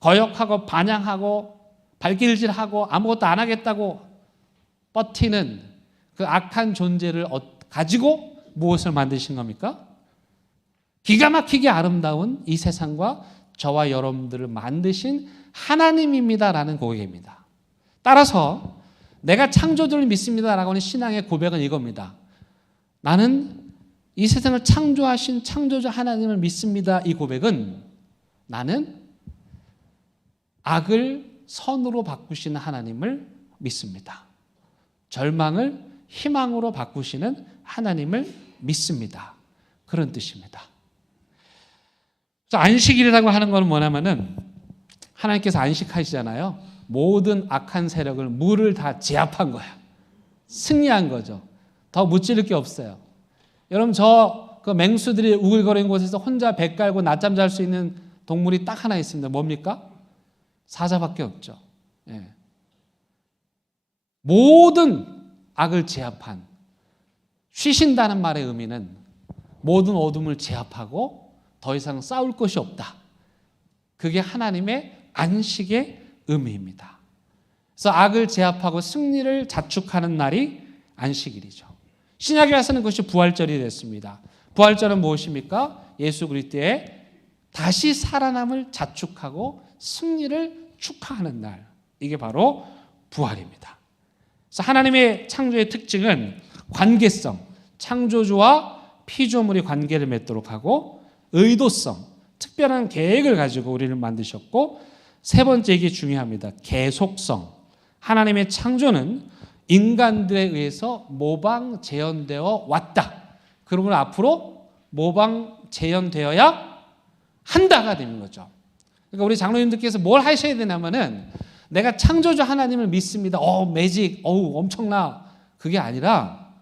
거역하고 반항하고 발길질하고 아무것도 안 하겠다고 버티는 그 악한 존재를 가지고 무엇을 만드신 겁니까? 기가 막히게 아름다운 이 세상과 저와 여러분들을 만드신 하나님입니다라는 고백입니다. 따라서 내가 창조주를 믿습니다라고 하는 신앙의 고백은 이겁니다. 나는 이 세상을 창조하신 창조주 하나님을 믿습니다. 이 고백은 나는 악을 선으로 바꾸시는 하나님을 믿습니다. 절망을 희망으로 바꾸시는 하나님을 믿습니다. 그런 뜻입니다. 안식일이라고 하는 건 뭐냐면은 하나님께서 안식하시잖아요. 모든 악한 세력을 물을 다 제압한 거야. 승리한 거죠. 더 무찌를 게 없어요. 여러분, 그 맹수들이 우글거리는 곳에서 혼자 배 깔고 낮잠 잘 수 있는 동물이 딱 하나 있습니다. 뭡니까? 사자밖에 없죠. 예. 모든 악을 제압한, 쉬신다는 말의 의미는 모든 어둠을 제압하고 더 이상 싸울 것이 없다. 그게 하나님의 안식의 의미입니다. 그래서 악을 제압하고 승리를 자축하는 날이 안식일이죠. 신약에 와서는 그것이 부활절이 됐습니다. 부활절은 무엇입니까? 예수 그리스도의 다시 살아남을 자축하고 승리를 축하하는 날. 이게 바로 부활입니다. 그래서 하나님의 창조의 특징은 관계성, 창조주와 피조물이 관계를 맺도록 하고, 의도성, 특별한 계획을 가지고 우리를 만드셨고, 세 번째, 이게 중요합니다. 계속성. 하나님의 창조는 인간들에 의해서 모방 재현되어 왔다. 그러면 앞으로 모방 재현되어야 한다가 되는 거죠. 그러니까 우리 장로님들께서 뭘 하셔야 되냐면은, 내가 창조주 하나님을 믿습니다. 매직, 엄청나. 그게 아니라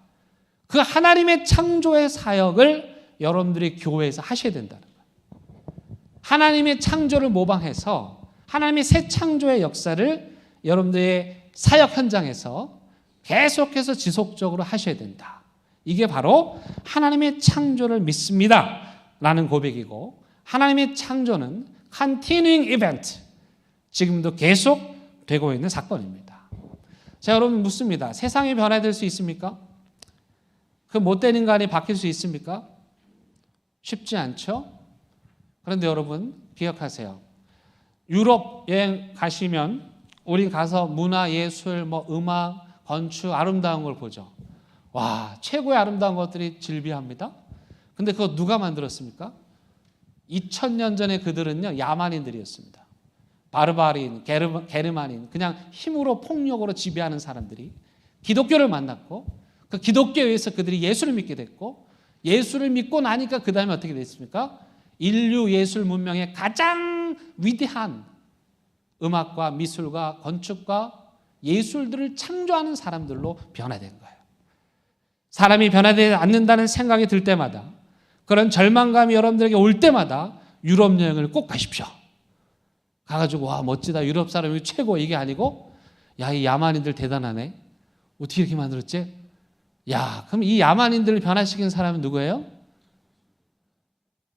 그 하나님의 창조의 사역을 여러분들이 교회에서 하셔야 된다는 거예요. 하나님의 창조를 모방해서 하나님의 새 창조의 역사를 여러분들의 사역 현장에서 계속해서 지속적으로 하셔야 된다. 이게 바로 하나님의 창조를 믿습니다 라는 고백이고, 하나님의 창조는 continuing event, 지금도 계속 되고 있는 사건입니다. 자, 여러분 묻습니다. 세상이 변화될 수 있습니까? 그 못된 인간이 바뀔 수 있습니까? 쉽지 않죠? 그런데 여러분 기억하세요. 유럽 여행 가시면 우리 가서 문화, 예술, 음악, 건축, 아름다운 걸 보죠. 와, 최고의 아름다운 것들이 즐비합니다. 근데 그거 누가 만들었습니까? 2000년 전에 그들은요, 야만인들이었습니다. 바르바린, 게르만인, 그냥 힘으로 폭력으로 지배하는 사람들이 기독교를 만났고, 그 기독교에 의해서 그들이 예수를 믿게 됐고, 예수를 믿고 나니까 그 다음에 어떻게 됐습니까? 인류 예술 문명의 가장 위대한 음악과 미술과 건축과 예술들을 창조하는 사람들로 변화된 거예요. 사람이 변화되지 않는다는 생각이 들 때마다, 그런 절망감이 여러분들에게 올 때마다 유럽 여행을 꼭 가십시오. 가가지고 와, 멋지다, 유럽 사람이 최고, 이게 아니고, 야, 이 야만인들 대단하네, 어떻게 이렇게 만들었지? 야, 그럼 이 야만인들을 변화시킨 사람은 누구예요?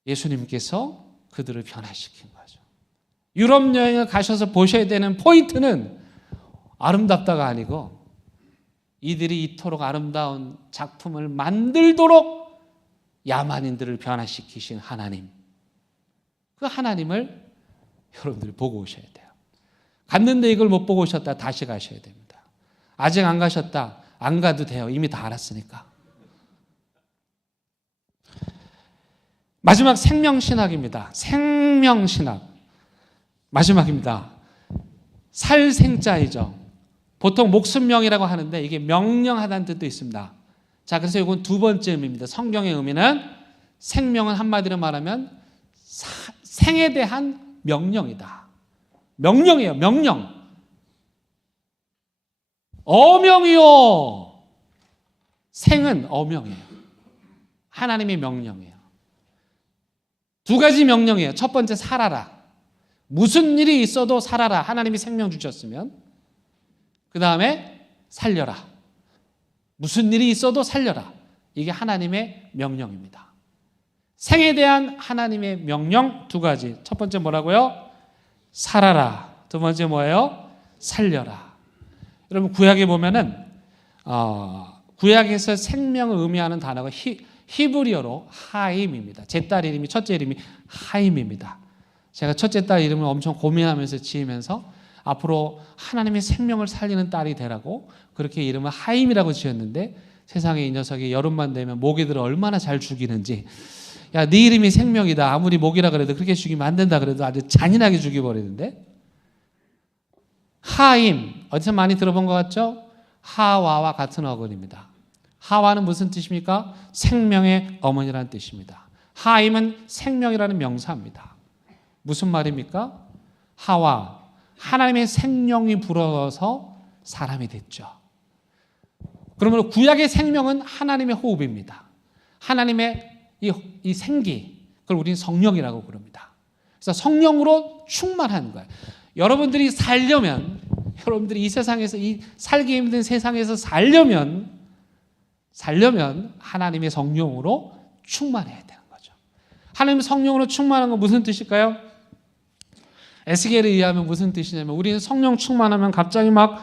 예수님께서 그들을 변화시킨 거죠. 유럽 여행을 가셔서 보셔야 되는 포인트는 아름답다가 아니고 이들이 이토록 아름다운 작품을 만들도록 야만인들을 변화시키신 하나님, 그 하나님을 여러분들이 보고 오셔야 돼요. 갔는데 이걸 못 보고 오셨다, 다시 가셔야 됩니다. 아직 안 가셨다, 안 가도 돼요. 이미 다 알았으니까. 마지막 생명신학입니다. 생명신학. 마지막입니다. 살생자이죠. 보통 목숨명이라고 하는데 이게 명령하다는 뜻도 있습니다. 자, 그래서 이건 두 번째 의미입니다. 성경의 의미는 생명은 한마디로 말하면 생에 대한 명령이다. 명령이에요. 명령. 어명이요. 생은 어명이에요. 하나님의 명령이에요. 두 가지 명령이에요. 첫 번째, 살아라. 무슨 일이 있어도 살아라. 하나님이 생명 주셨으면. 그 다음에 살려라. 무슨 일이 있어도 살려라. 이게 하나님의 명령입니다. 생에 대한 하나님의 명령 두 가지. 첫 번째 뭐라고요? 살아라. 두 번째 뭐예요? 살려라. 여러분 구약에 보면은 구약에서 생명을 의미하는 단어가 히브리어로 하임입니다. 제 딸 이름이, 첫째 이름이 하임입니다. 제가 첫째 딸 이름을 엄청 고민하면서 지으면서 앞으로 하나님의 생명을 살리는 딸이 되라고 그렇게 이름을 하임이라고 지었는데, 세상에 이 녀석이 여름만 되면 모기들을 얼마나 잘 죽이는지, 야, 네 이름이 생명이다, 아무리 모기라 그래도 그렇게 죽이면 안 된다 그래도 아주 잔인하게 죽여버리는데, 하임, 어디서 많이 들어본 것 같죠? 하와와 같은 어근입니다. 하와는 무슨 뜻입니까? 생명의 어머니라는 뜻입니다. 하임은 생명이라는 명사입니다. 무슨 말입니까? 하와, 하나님의 생명이 불어서 사람이 됐죠. 그러므로 구약의 생명은 하나님의 호흡입니다. 하나님의 이 생기, 그걸 우리는 성령이라고 부릅니다. 그래서 성령으로 충만한 거예요. 여러분들이 살려면, 여러분들이 이 세상에서, 이 살기 힘든 세상에서 살려면 하나님의 성령으로 충만해야 되는 거죠. 하나님의 성령으로 충만한 건 무슨 뜻일까요? 에스겔에 의하면 무슨 뜻이냐면, 우리는 성령 충만하면 갑자기 막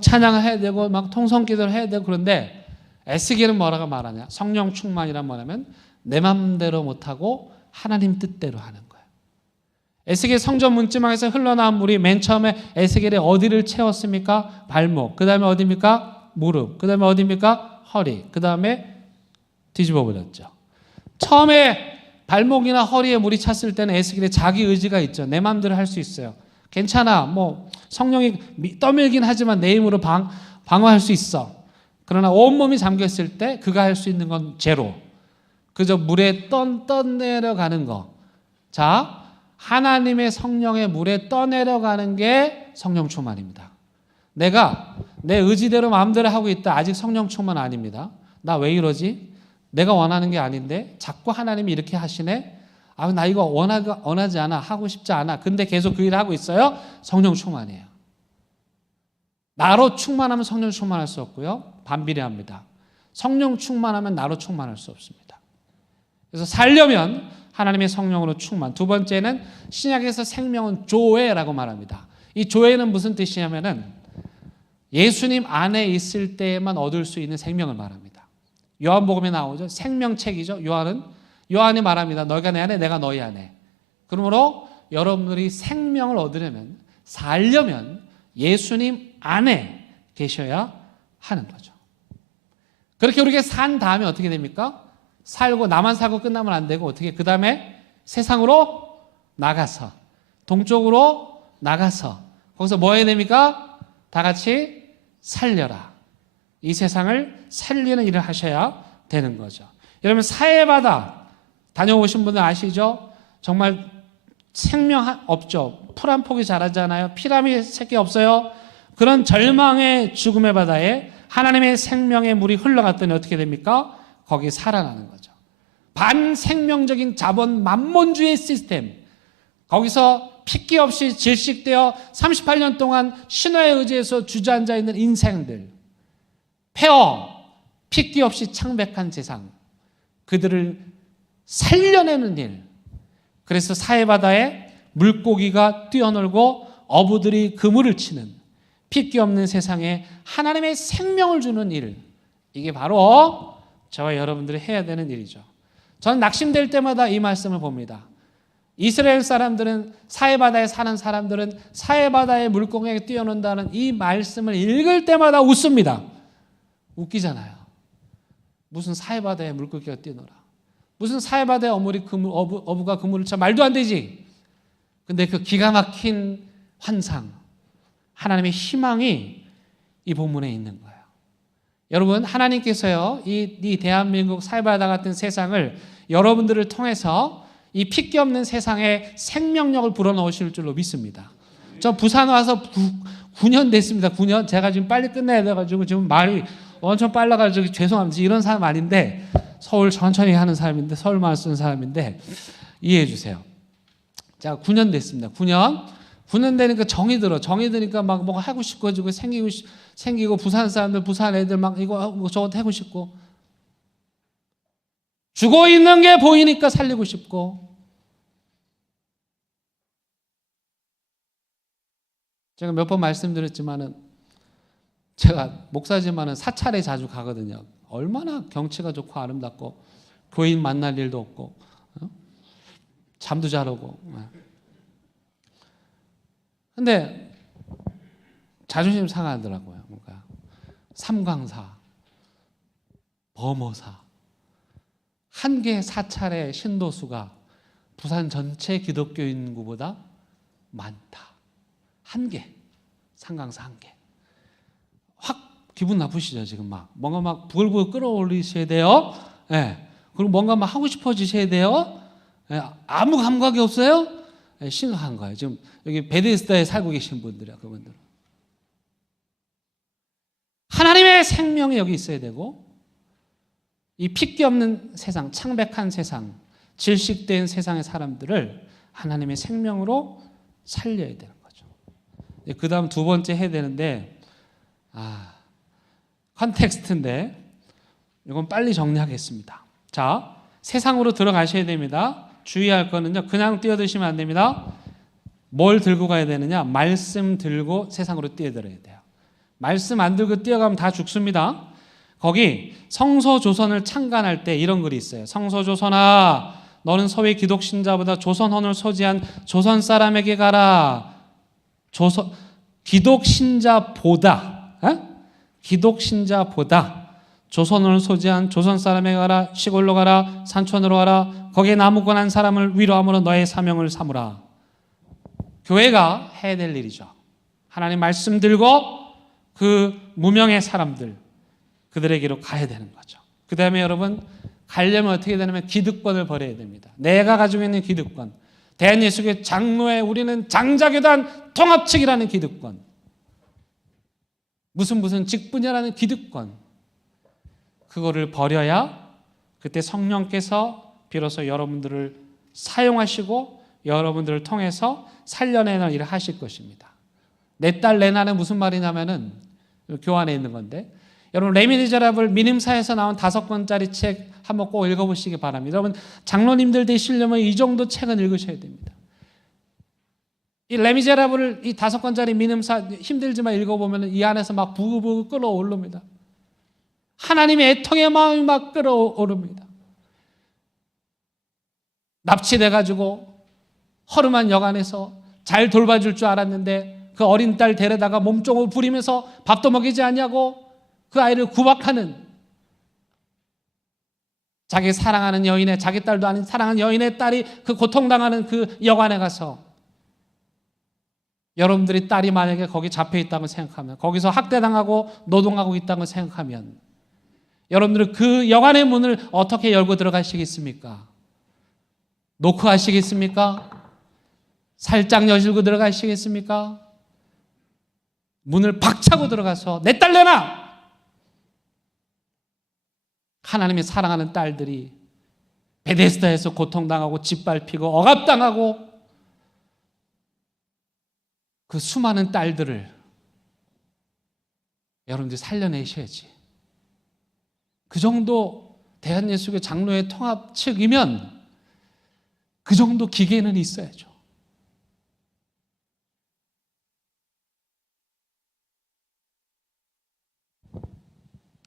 찬양을 해야 되고 막 통성기도를 해야 되고, 그런데 에스겔은 뭐라고 말하냐? 성령 충만이란 뭐냐면 내 맘대로 못하고 하나님 뜻대로 하는 거예요. 에스겔 성전 문지방에서 흘러나온 물이 맨 처음에 에스겔의 어디를 채웠습니까? 발목. 그 다음에 어디입니까? 무릎. 그 다음에 어디입니까? 허리. 그 다음에 뒤집어 버렸죠. 처음에 발목이나 허리에 물이 찼을 때는 에스겔의 자기 의지가 있죠. 내 마음대로 할 수 있어요. 괜찮아. 뭐 성령이 떠밀긴 하지만 내 힘으로 방어할 수 있어. 그러나 온몸이 잠겼을 때 그가 할 수 있는 건 제로. 그저 물에 떠내려가는 거. 자, 하나님의 성령의 물에 떠내려가는 게 성령 충만입니다. 내가 내 의지대로 마음대로 하고 있다. 아직 성령 충만 아닙니다. 나 왜 이러지? 내가 원하는 게 아닌데 자꾸 하나님이 이렇게 하시네. 나 이거 원하지 않아. 하고 싶지 않아. 근데 계속 그 일을 하고 있어요. 성령 충만이에요. 나로 충만하면 성령 충만할 수 없고요. 반비례합니다. 성령 충만하면 나로 충만할 수 없습니다. 그래서 살려면 하나님의 성령으로 충만. 두 번째는 신약에서 생명은 조회라고 말합니다. 이 조회는 무슨 뜻이냐면은 예수님 안에 있을 때에만 얻을 수 있는 생명을 말합니다. 요한복음에 나오죠. 생명책이죠. 요한이 말합니다. 너희가 내 안에, 내가 너희 안에. 그러므로 여러분들이 생명을 얻으려면, 살려면 예수님 안에 계셔야 하는 거죠. 그렇게 우리가 산 다음에 어떻게 됩니까? 살고, 나만 살고 끝나면 안 되고, 어떻게 그 다음에 세상으로 나가서, 동쪽으로 나가서, 거기서 뭐 해야 됩니까? 다 같이 살려라. 이 세상을 살리는 일을 하셔야 되는 거죠. 여러분, 사해바다 다녀오신 분들 아시죠? 정말 생명 없죠. 풀 한 폭이 자라잖아요. 피라미 새끼 없어요. 그런 절망의 죽음의 바다에 하나님의 생명의 물이 흘러갔더니 어떻게 됩니까? 거기 살아나는 거죠. 반생명적인 자본 만몬주의 시스템, 거기서 핏기 없이 질식되어 38년 동안 신화에 의지해서 주저앉아 있는 인생들, 핏기 없이 창백한 세상, 그들을 살려내는 일, 그래서 사해바다에 물고기가 뛰어놀고 어부들이 그물을 치는 핏기 없는 세상에 하나님의 생명을 주는 일, 이게 바로 저와 여러분들이 해야 되는 일이죠. 저는 낙심될 때마다 이 말씀을 봅니다. 이스라엘 사람들은, 사해바다에 사는 사람들은 사해바다의 물고기에 뛰어논다는 이 말씀을 읽을 때마다 웃습니다. 웃기잖아요. 무슨 사해바다에 물고기가 뛰어놀아, 무슨 사해바다에 어부가 그물을 쳐, 말도 안 되지. 근데 그 기가 막힌 환상, 하나님의 희망이 이 본문에 있는 거예요. 여러분, 하나님께서요, 이 대한민국 사해바다 같은 세상을 여러분들을 통해서 이 핏기 없는 세상에 생명력을 불어넣으실 줄로 믿습니다. 저 부산 와서 9년 됐습니다. 9년. 제가 지금 빨리 끝내야 돼가지고 지금 말이 엄청 빨라가지고 죄송합니다. 이런 사람 아닌데, 서울 천천히 하는 사람인데, 서울말 쓰는 사람인데 이해해 주세요. 제가 9년 됐습니다. 9년 되니까 정이 들어. 정이 드니까 막 뭐 하고 싶어지고 생기고 부산 사람들, 부산 애들 막 이거 하고 저거 하고 싶고, 죽어 있는 게 보이니까 살리고 싶고. 제가 몇 번 말씀드렸지만은, 제가 목사지만은 사찰에 자주 가거든요. 얼마나 경치가 좋고 아름답고 교인 만날 일도 없고 잠도 잘 오고. 근데 자존심 상하더라고요. 뭔가 삼광사, 범어사, 한 개 사찰의 신도수가 부산 전체 기독교 인구보다 많다. 한 개, 삼광사 한 개. 확 기분 나쁘시죠? 지금 막 뭔가 막 부글부글 끌어올리셔야 돼요. 예. 그리고 뭔가 막 하고 싶어지셔야 돼요. 예. 아무 감각이 없어요. 예. 심각한 거예요. 지금 여기 베데스다에 살고 계신 분들이야, 그분들. 하나님의 생명이 여기 있어야 되고, 이 핏기 없는 세상, 창백한 세상, 질식된 세상의 사람들을 하나님의 생명으로 살려야 되는 거죠. 그 다음 두 번째 해야 되는데, 컨텍스트인데 이건 빨리 정리하겠습니다. 자, 세상으로 들어가셔야 됩니다. 주의할 거는요, 그냥 뛰어드시면 안 됩니다. 뭘 들고 가야 되느냐? 말씀 들고 세상으로 뛰어들어야 돼요. 말씀 안 들고 뛰어가면 다 죽습니다. 거기 성서조선을 창간할 때 이런 글이 있어요. 성서조선아, 너는 서해 기독신자보다 조선헌을 소지한 조선 사람에게 가라. 기독신자보다 조선헌을 소지한 조선 사람에게 가라. 시골로 가라. 산촌으로 가라. 거기에 나무꾼한 사람을 위로함으로 너의 사명을 삼으라. 교회가 해야 될 일이죠. 하나님 말씀 들고 그 무명의 사람들, 그들에게로 가야 되는 거죠. 그 다음에 여러분, 가려면 어떻게 되냐면 기득권을 버려야 됩니다. 내가 가지고 있는 기득권, 대한예수교회 장로회, 우리는 장자교단 통합측이라는 기득권, 무슨 직분이라는 기득권, 그거를 버려야 그때 성령께서 비로소 여러분들을 사용하시고 여러분들을 통해서 살려내는 일을 하실 것입니다. 내 딸 내 나는 무슨 말이냐면은, 교환에 있는 건데, 여러분 레미제라블 미님사에서 나온 5권짜리 책 한번 꼭 읽어보시기 바랍니다. 여러분 장로님들 되시려면 이 정도 책은 읽으셔야 됩니다. 이 레미제라블을 이 5권짜리 미님사 힘들지만 읽어보면 이 안에서 막 부글부글 끓어오릅니다. 하나님의 애통의 마음이 막 끓어오릅니다. 납치돼가지고 허름한 여관에서 잘 돌봐줄 줄 알았는데 그 어린 딸 데려다가 몸종을 부리면서 밥도 먹이지 않냐고 그 아이를 구박하는, 자기 사랑하는 여인의, 자기 딸도 아닌 사랑하는 여인의 딸이 그 고통당하는 그 여관에 가서, 여러분들이 딸이 만약에 거기 잡혀 있다고 생각하면, 거기서 학대당하고 노동하고 있다고 생각하면 여러분들은 그 여관의 문을 어떻게 열고 들어가시겠습니까? 놓고 가시겠습니까? 살짝 여실고 들어가시겠습니까? 문을 박차고 들어가서 내 딸 내놔! 하나님이 사랑하는 딸들이 베데스다에서 고통당하고 짓밟히고 억압당하고 그 수많은 딸들을 여러분들이 살려내셔야지. 그 정도 대한예수교 장로회 통합 측이면 그 정도 기계는 있어야죠.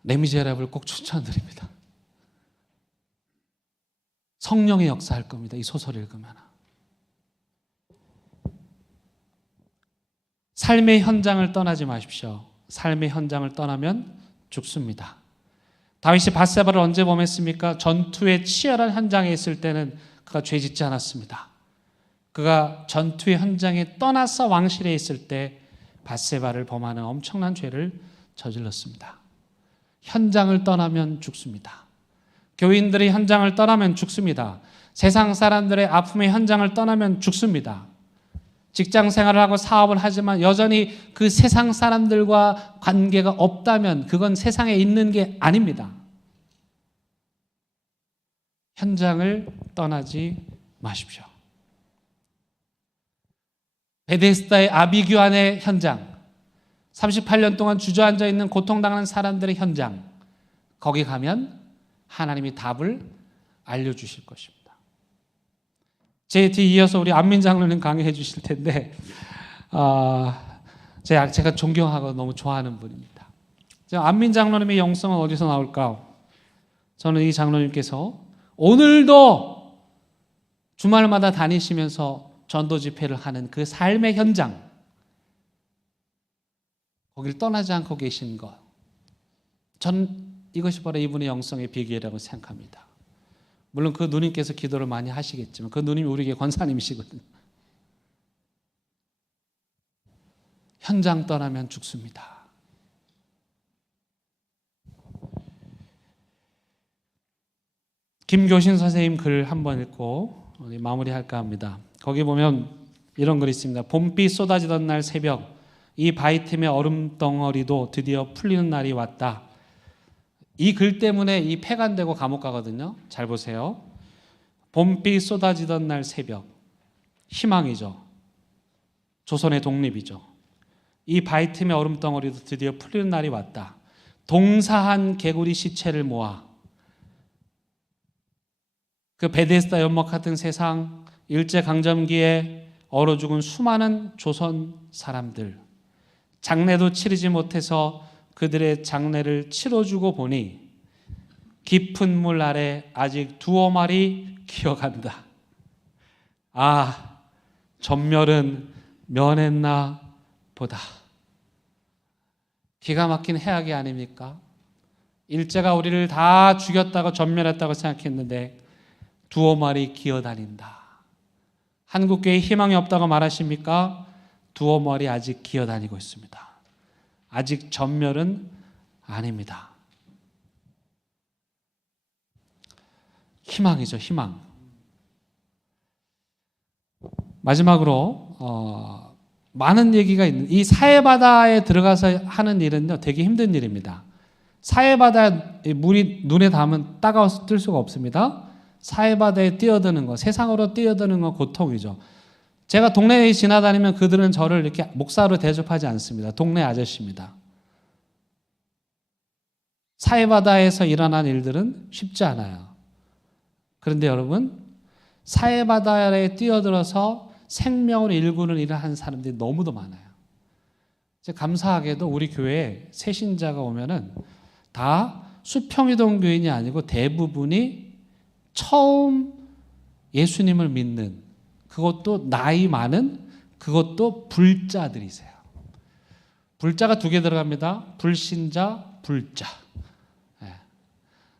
레미제라블을 꼭 추천드립니다. 성령의 역사할 겁니다. 이 소설 읽으면. 삶의 현장을 떠나지 마십시오. 삶의 현장을 떠나면 죽습니다. 다윗이 밧세바를 언제 범했습니까? 전투의 치열한 현장에 있을 때는 그가 죄 짓지 않았습니다. 그가 전투의 현장에 떠나서 왕실에 있을 때 밧세바를 범하는 엄청난 죄를 저질렀습니다. 현장을 떠나면 죽습니다. 교인들이 현장을 떠나면 죽습니다. 세상 사람들의 아픔의 현장을 떠나면 죽습니다. 직장 생활을 하고 사업을 하지만 여전히 그 세상 사람들과 관계가 없다면 그건 세상에 있는 게 아닙니다. 현장을 떠나지 마십시오. 베데스다의 아비규환의 현장, 38년 동안 주저앉아 있는 고통당하는 사람들의 현장, 거기 가면 하나님이 답을 알려주실 것입니다. 제 뒤에 이어서 우리 안민 장로님 강의해 주실 텐데 제가 존경하고 너무 좋아하는 분입니다. 안민 장로님의 영성은 어디서 나올까? 저는 이 장로님께서 오늘도 주말마다 다니시면서 전도 집회를 하는 그 삶의 현장, 거길 떠나지 않고 계신 것, 전 이것이 바로 이분의 영성의 비결이라고 생각합니다. 물론 그 누님께서 기도를 많이 하시겠지만 그 누님이 우리에게 권사님이시거든요. 현장 떠나면 죽습니다. 김교신 선생님 글 한번 읽고 마무리할까 합니다. 거기 보면 이런 글이 있습니다. 봄비 쏟아지던 날 새벽, 이 바위 틈의 얼음 덩어리도 드디어 풀리는 날이 왔다. 이 글 때문에 이 폐간되고 감옥 가거든요. 잘 보세요. 봄비 쏟아지던 날 새벽, 희망이죠. 조선의 독립이죠. 이 바위 틈의 얼음 덩어리도 드디어 풀리는 날이 왔다. 동사한 개구리 시체를 모아 그 베데스다 연못 같은 세상, 일제강점기에 얼어 죽은 수많은 조선 사람들, 장례도 치르지 못해서 그들의 장례를 치러주고 보니 깊은 물 아래 아직 두어 마리 기어간다. 아, 전멸은 면했나 보다. 기가 막힌 해악이 아닙니까? 일제가 우리를 다 죽였다고 전멸했다고 생각했는데 두어 마리 기어다닌다. 한국교회에 희망이 없다고 말하십니까? 두어 마리 아직 기어다니고 있습니다. 아직 전멸은 아닙니다. 희망이죠, 희망. 마지막으로 많은 얘기가 있는 이 사해바다에 들어가서 하는 일은요 되게 힘든 일입니다. 사해바다에 물이 눈에 닿으면 따가워서 뜰 수가 없습니다. 사해바다에 뛰어드는 거, 세상으로 뛰어드는 건 고통이죠. 제가 동네에 지나다니면 그들은 저를 이렇게 목사로 대접하지 않습니다. 동네 아저씨입니다. 사해바다에서 일어난 일들은 쉽지 않아요. 그런데 여러분, 사해바다에 뛰어들어서 생명을 일구는 일을 하는 사람들이 너무도 많아요. 감사하게도 우리 교회에 새 신자가 오면은 다 수평이동 교인이 아니고 대부분이 처음 예수님을 믿는, 그것도 나이 많은, 그것도 불자들이세요. 불자가 두 개 들어갑니다. 불신자, 불자.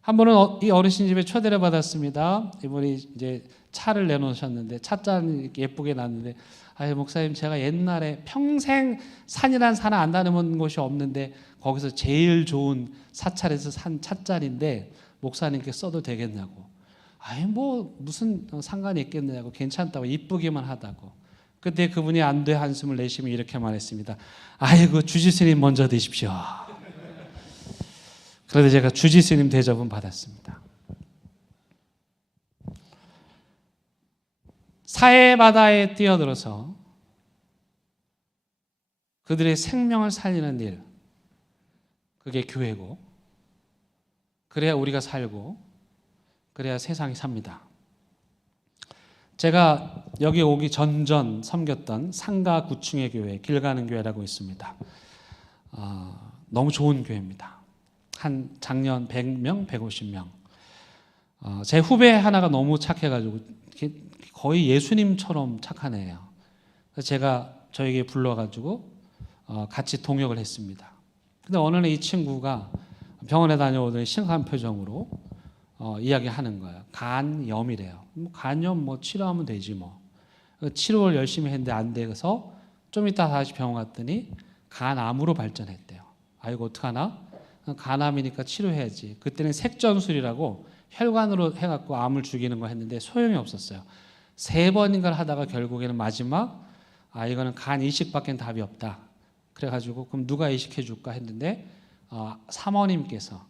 한 번은 이 어르신 집에 초대를 받았습니다. 이분이 이제 차를 내놓으셨는데 찻잔 예쁘게 놨는데, 아유 목사님, 제가 옛날에 평생 산이란 산 안 다녀본 곳이 없는데 거기서 제일 좋은 사찰에서 산 찻잔인데 목사님께 써도 되겠냐고. 아이 뭐 무슨 상관이 있겠느냐고, 괜찮다고, 이쁘기만 하다고. 그때 그분이 안돼 한숨을 내쉬며 이렇게 말했습니다. 아이고 주지스님 먼저 드십시오. 그런데 제가 주지스님 대접은 받았습니다. 사해바다에 뛰어들어서 그들의 생명을 살리는 일, 그게 교회고, 그래야 우리가 살고, 그래야 세상이 삽니다. 제가 여기 오기 전전 섬겼던 상가 9층의 교회, 길 가는 교회라고 있습니다. 너무 좋은 교회입니다. 한 작년 100명, 150명. 제 후배 하나가 너무 착해가지고 거의 예수님처럼 착한 애예요. 그래서 제가 저에게 불러가지고 같이 동역을 했습니다. 근데 어느 날 이 친구가 병원에 다녀오더니 심각한 표정으로 이야기하는 거예요. 간염이래요. 간염 치료하면 되지 뭐. 치료를 열심히 했는데 안 돼서 좀 이따 다시 병원 갔더니 간암으로 발전했대요. 아이고 어떡하나? 간암이니까 치료해야지. 그때는 색전술이라고 혈관으로 해갖고 암을 죽이는 거 했는데 소용이 없었어요. 3번인가를 하다가 결국에는 마지막 이거는 간 이식밖에 답이 없다. 그래가지고 그럼 누가 이식해 줄까 했는데 사모님께서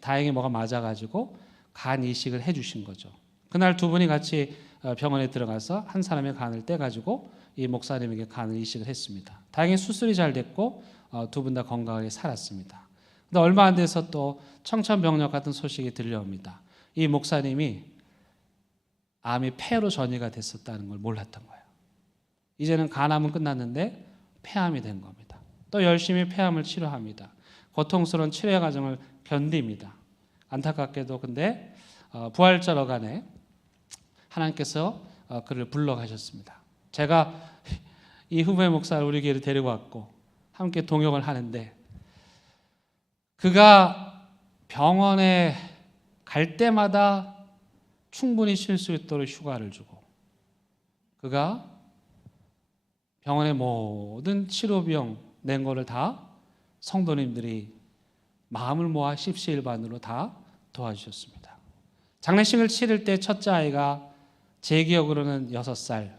다행히 뭐가 맞아가지고 간 이식을 해주신 거죠. 그날 두 분이 같이 병원에 들어가서 한 사람의 간을 떼가지고 이 목사님에게 간을 이식을 했습니다. 다행히 수술이 잘 됐고 두 분 다 건강하게 살았습니다. 근데 얼마 안 돼서 또 청천벽력 같은 소식이 들려옵니다. 이 목사님이 암이 폐로 전이가 됐었다는 걸 몰랐던 거예요. 이제는 간암은 끝났는데 폐암이 된 겁니다. 또 열심히 폐암을 치료합니다. 고통스러운 치료 과정을 견딥니다. 안타깝게도 근데 부활절 어간에 하나님께서 그를 불러가셨습니다. 제가 이 후배 목사를 우리 교회로 데리고 왔고 함께 동역을 하는데 그가 병원에 갈 때마다 충분히 쉴 수 있도록 휴가를 주고 그가 병원의 모든 치료 비용 낸 거를 다 성도님들이 마음을 모아 십시일반으로 다 도와주셨습니다. 장례식을 치를 때 첫째 아이가 제 기억으로는 6살,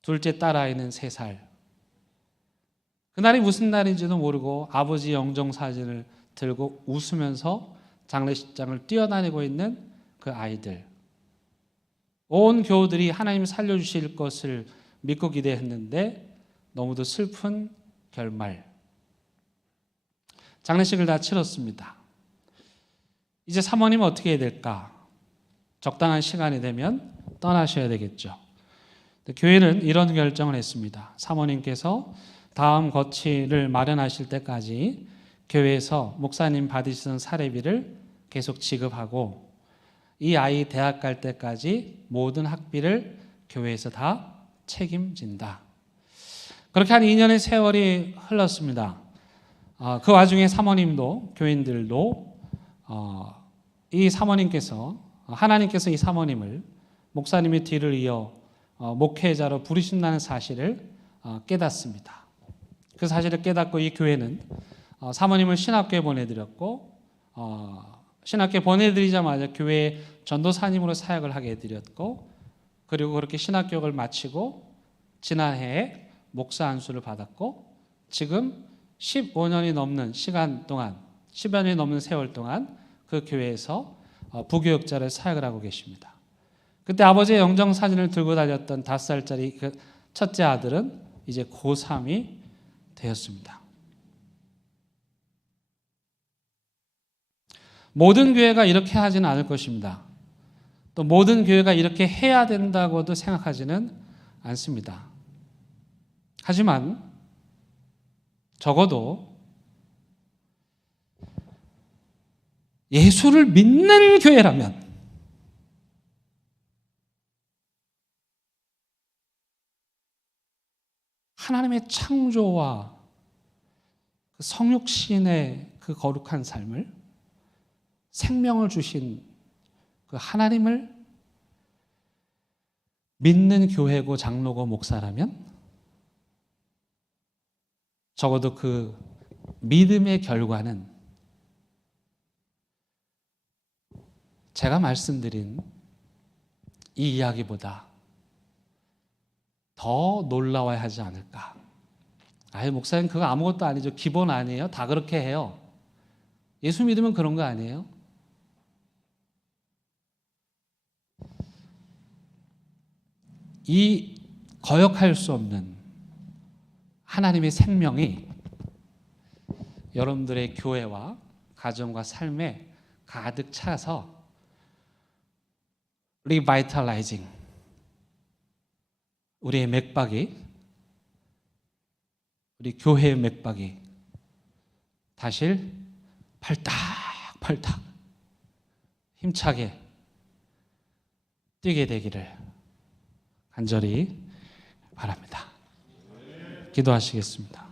둘째 딸아이는 3살. 그날이 무슨 날인지도 모르고 아버지 영정 사진을 들고 웃으면서 장례식장을 뛰어다니고 있는 그 아이들. 온 교우들이 하나님 살려주실 것을 믿고 기대했는데 너무도 슬픈 결말. 장례식을 다 치렀습니다. 이제 사모님은 어떻게 해야 될까? 적당한 시간이 되면 떠나셔야 되겠죠. 교회는 이런 결정을 했습니다. 사모님께서 다음 거치를 마련하실 때까지 교회에서 목사님 받으시던 사례비를 계속 지급하고 이 아이 대학 갈 때까지 모든 학비를 교회에서 다 책임진다. 그렇게 한 2년의 세월이 흘렀습니다. 그 와중에 사모님도 교인들도 이 사모님께서 하나님께서 이 사모님을 목사님의 뒤를 이어 목회자로 부르신다는 사실을 깨닫습니다. 그 사실을 깨닫고 이 교회는 사모님을 신학교에 보내드렸고 신학교에 보내드리자마자 교회에 전도사님으로 사역을 하게 해드렸고 그리고 그렇게 신학교육을 마치고 지난해에 목사 안수를 받았고 지금 15년이 넘는 시간 동안 10여 년이 넘는 세월 동안 그 교회에서 부교육자를 사역을 하고 계십니다. 그때 아버지의 영정 사진을 들고 다녔던 5살짜리 그 첫째 아들은 이제 고3이 되었습니다. 모든 교회가 이렇게 하지는 않을 것입니다. 또 모든 교회가 이렇게 해야 된다고도 생각하지는 않습니다. 하지만 적어도 예수를 믿는 교회라면 하나님의 창조와 그 성육신의 그 거룩한 삶을 생명을 주신 그 하나님을 믿는 교회고 장로고 목사라면 적어도 그 믿음의 결과는 제가 말씀드린 이 이야기보다 더 놀라워야 하지 않을까. 목사님 그거 아무것도 아니죠. 기본 아니에요. 다 그렇게 해요. 예수 믿으면 그런 거 아니에요? 이 거역할 수 없는 하나님의 생명이 여러분들의 교회와 가정과 삶에 가득 차서 리바이탈라이징, 우리의 맥박이, 우리 교회의 맥박이 다시 팔딱팔딱 힘차게 뛰게 되기를 간절히 바랍니다. 기도하시겠습니다.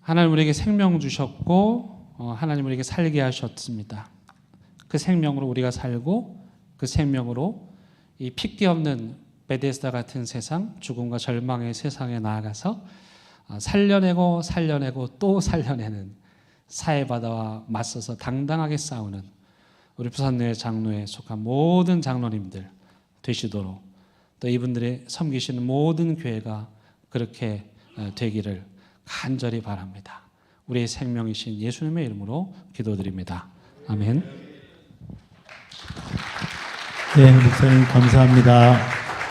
하나님 우리에게 생명 주셨고 하나님 우리에게 살게 하셨습니다. 그 생명으로 우리가 살고 그 생명으로 이 핏기 없는 베데스다 같은 세상, 죽음과 절망의 세상에 나아가서 살려내고 또 살려내는 사해바다와 맞서서 당당하게 싸우는 우리 부산교회 장로에 속한 모든 장로님들 되시도록, 또 이분들의 섬기시는 모든 교회가 그렇게 되기를 간절히 바랍니다. 우리의 생명이신 예수님의 이름으로 기도드립니다. 아멘. 네, 목사님 감사합니다.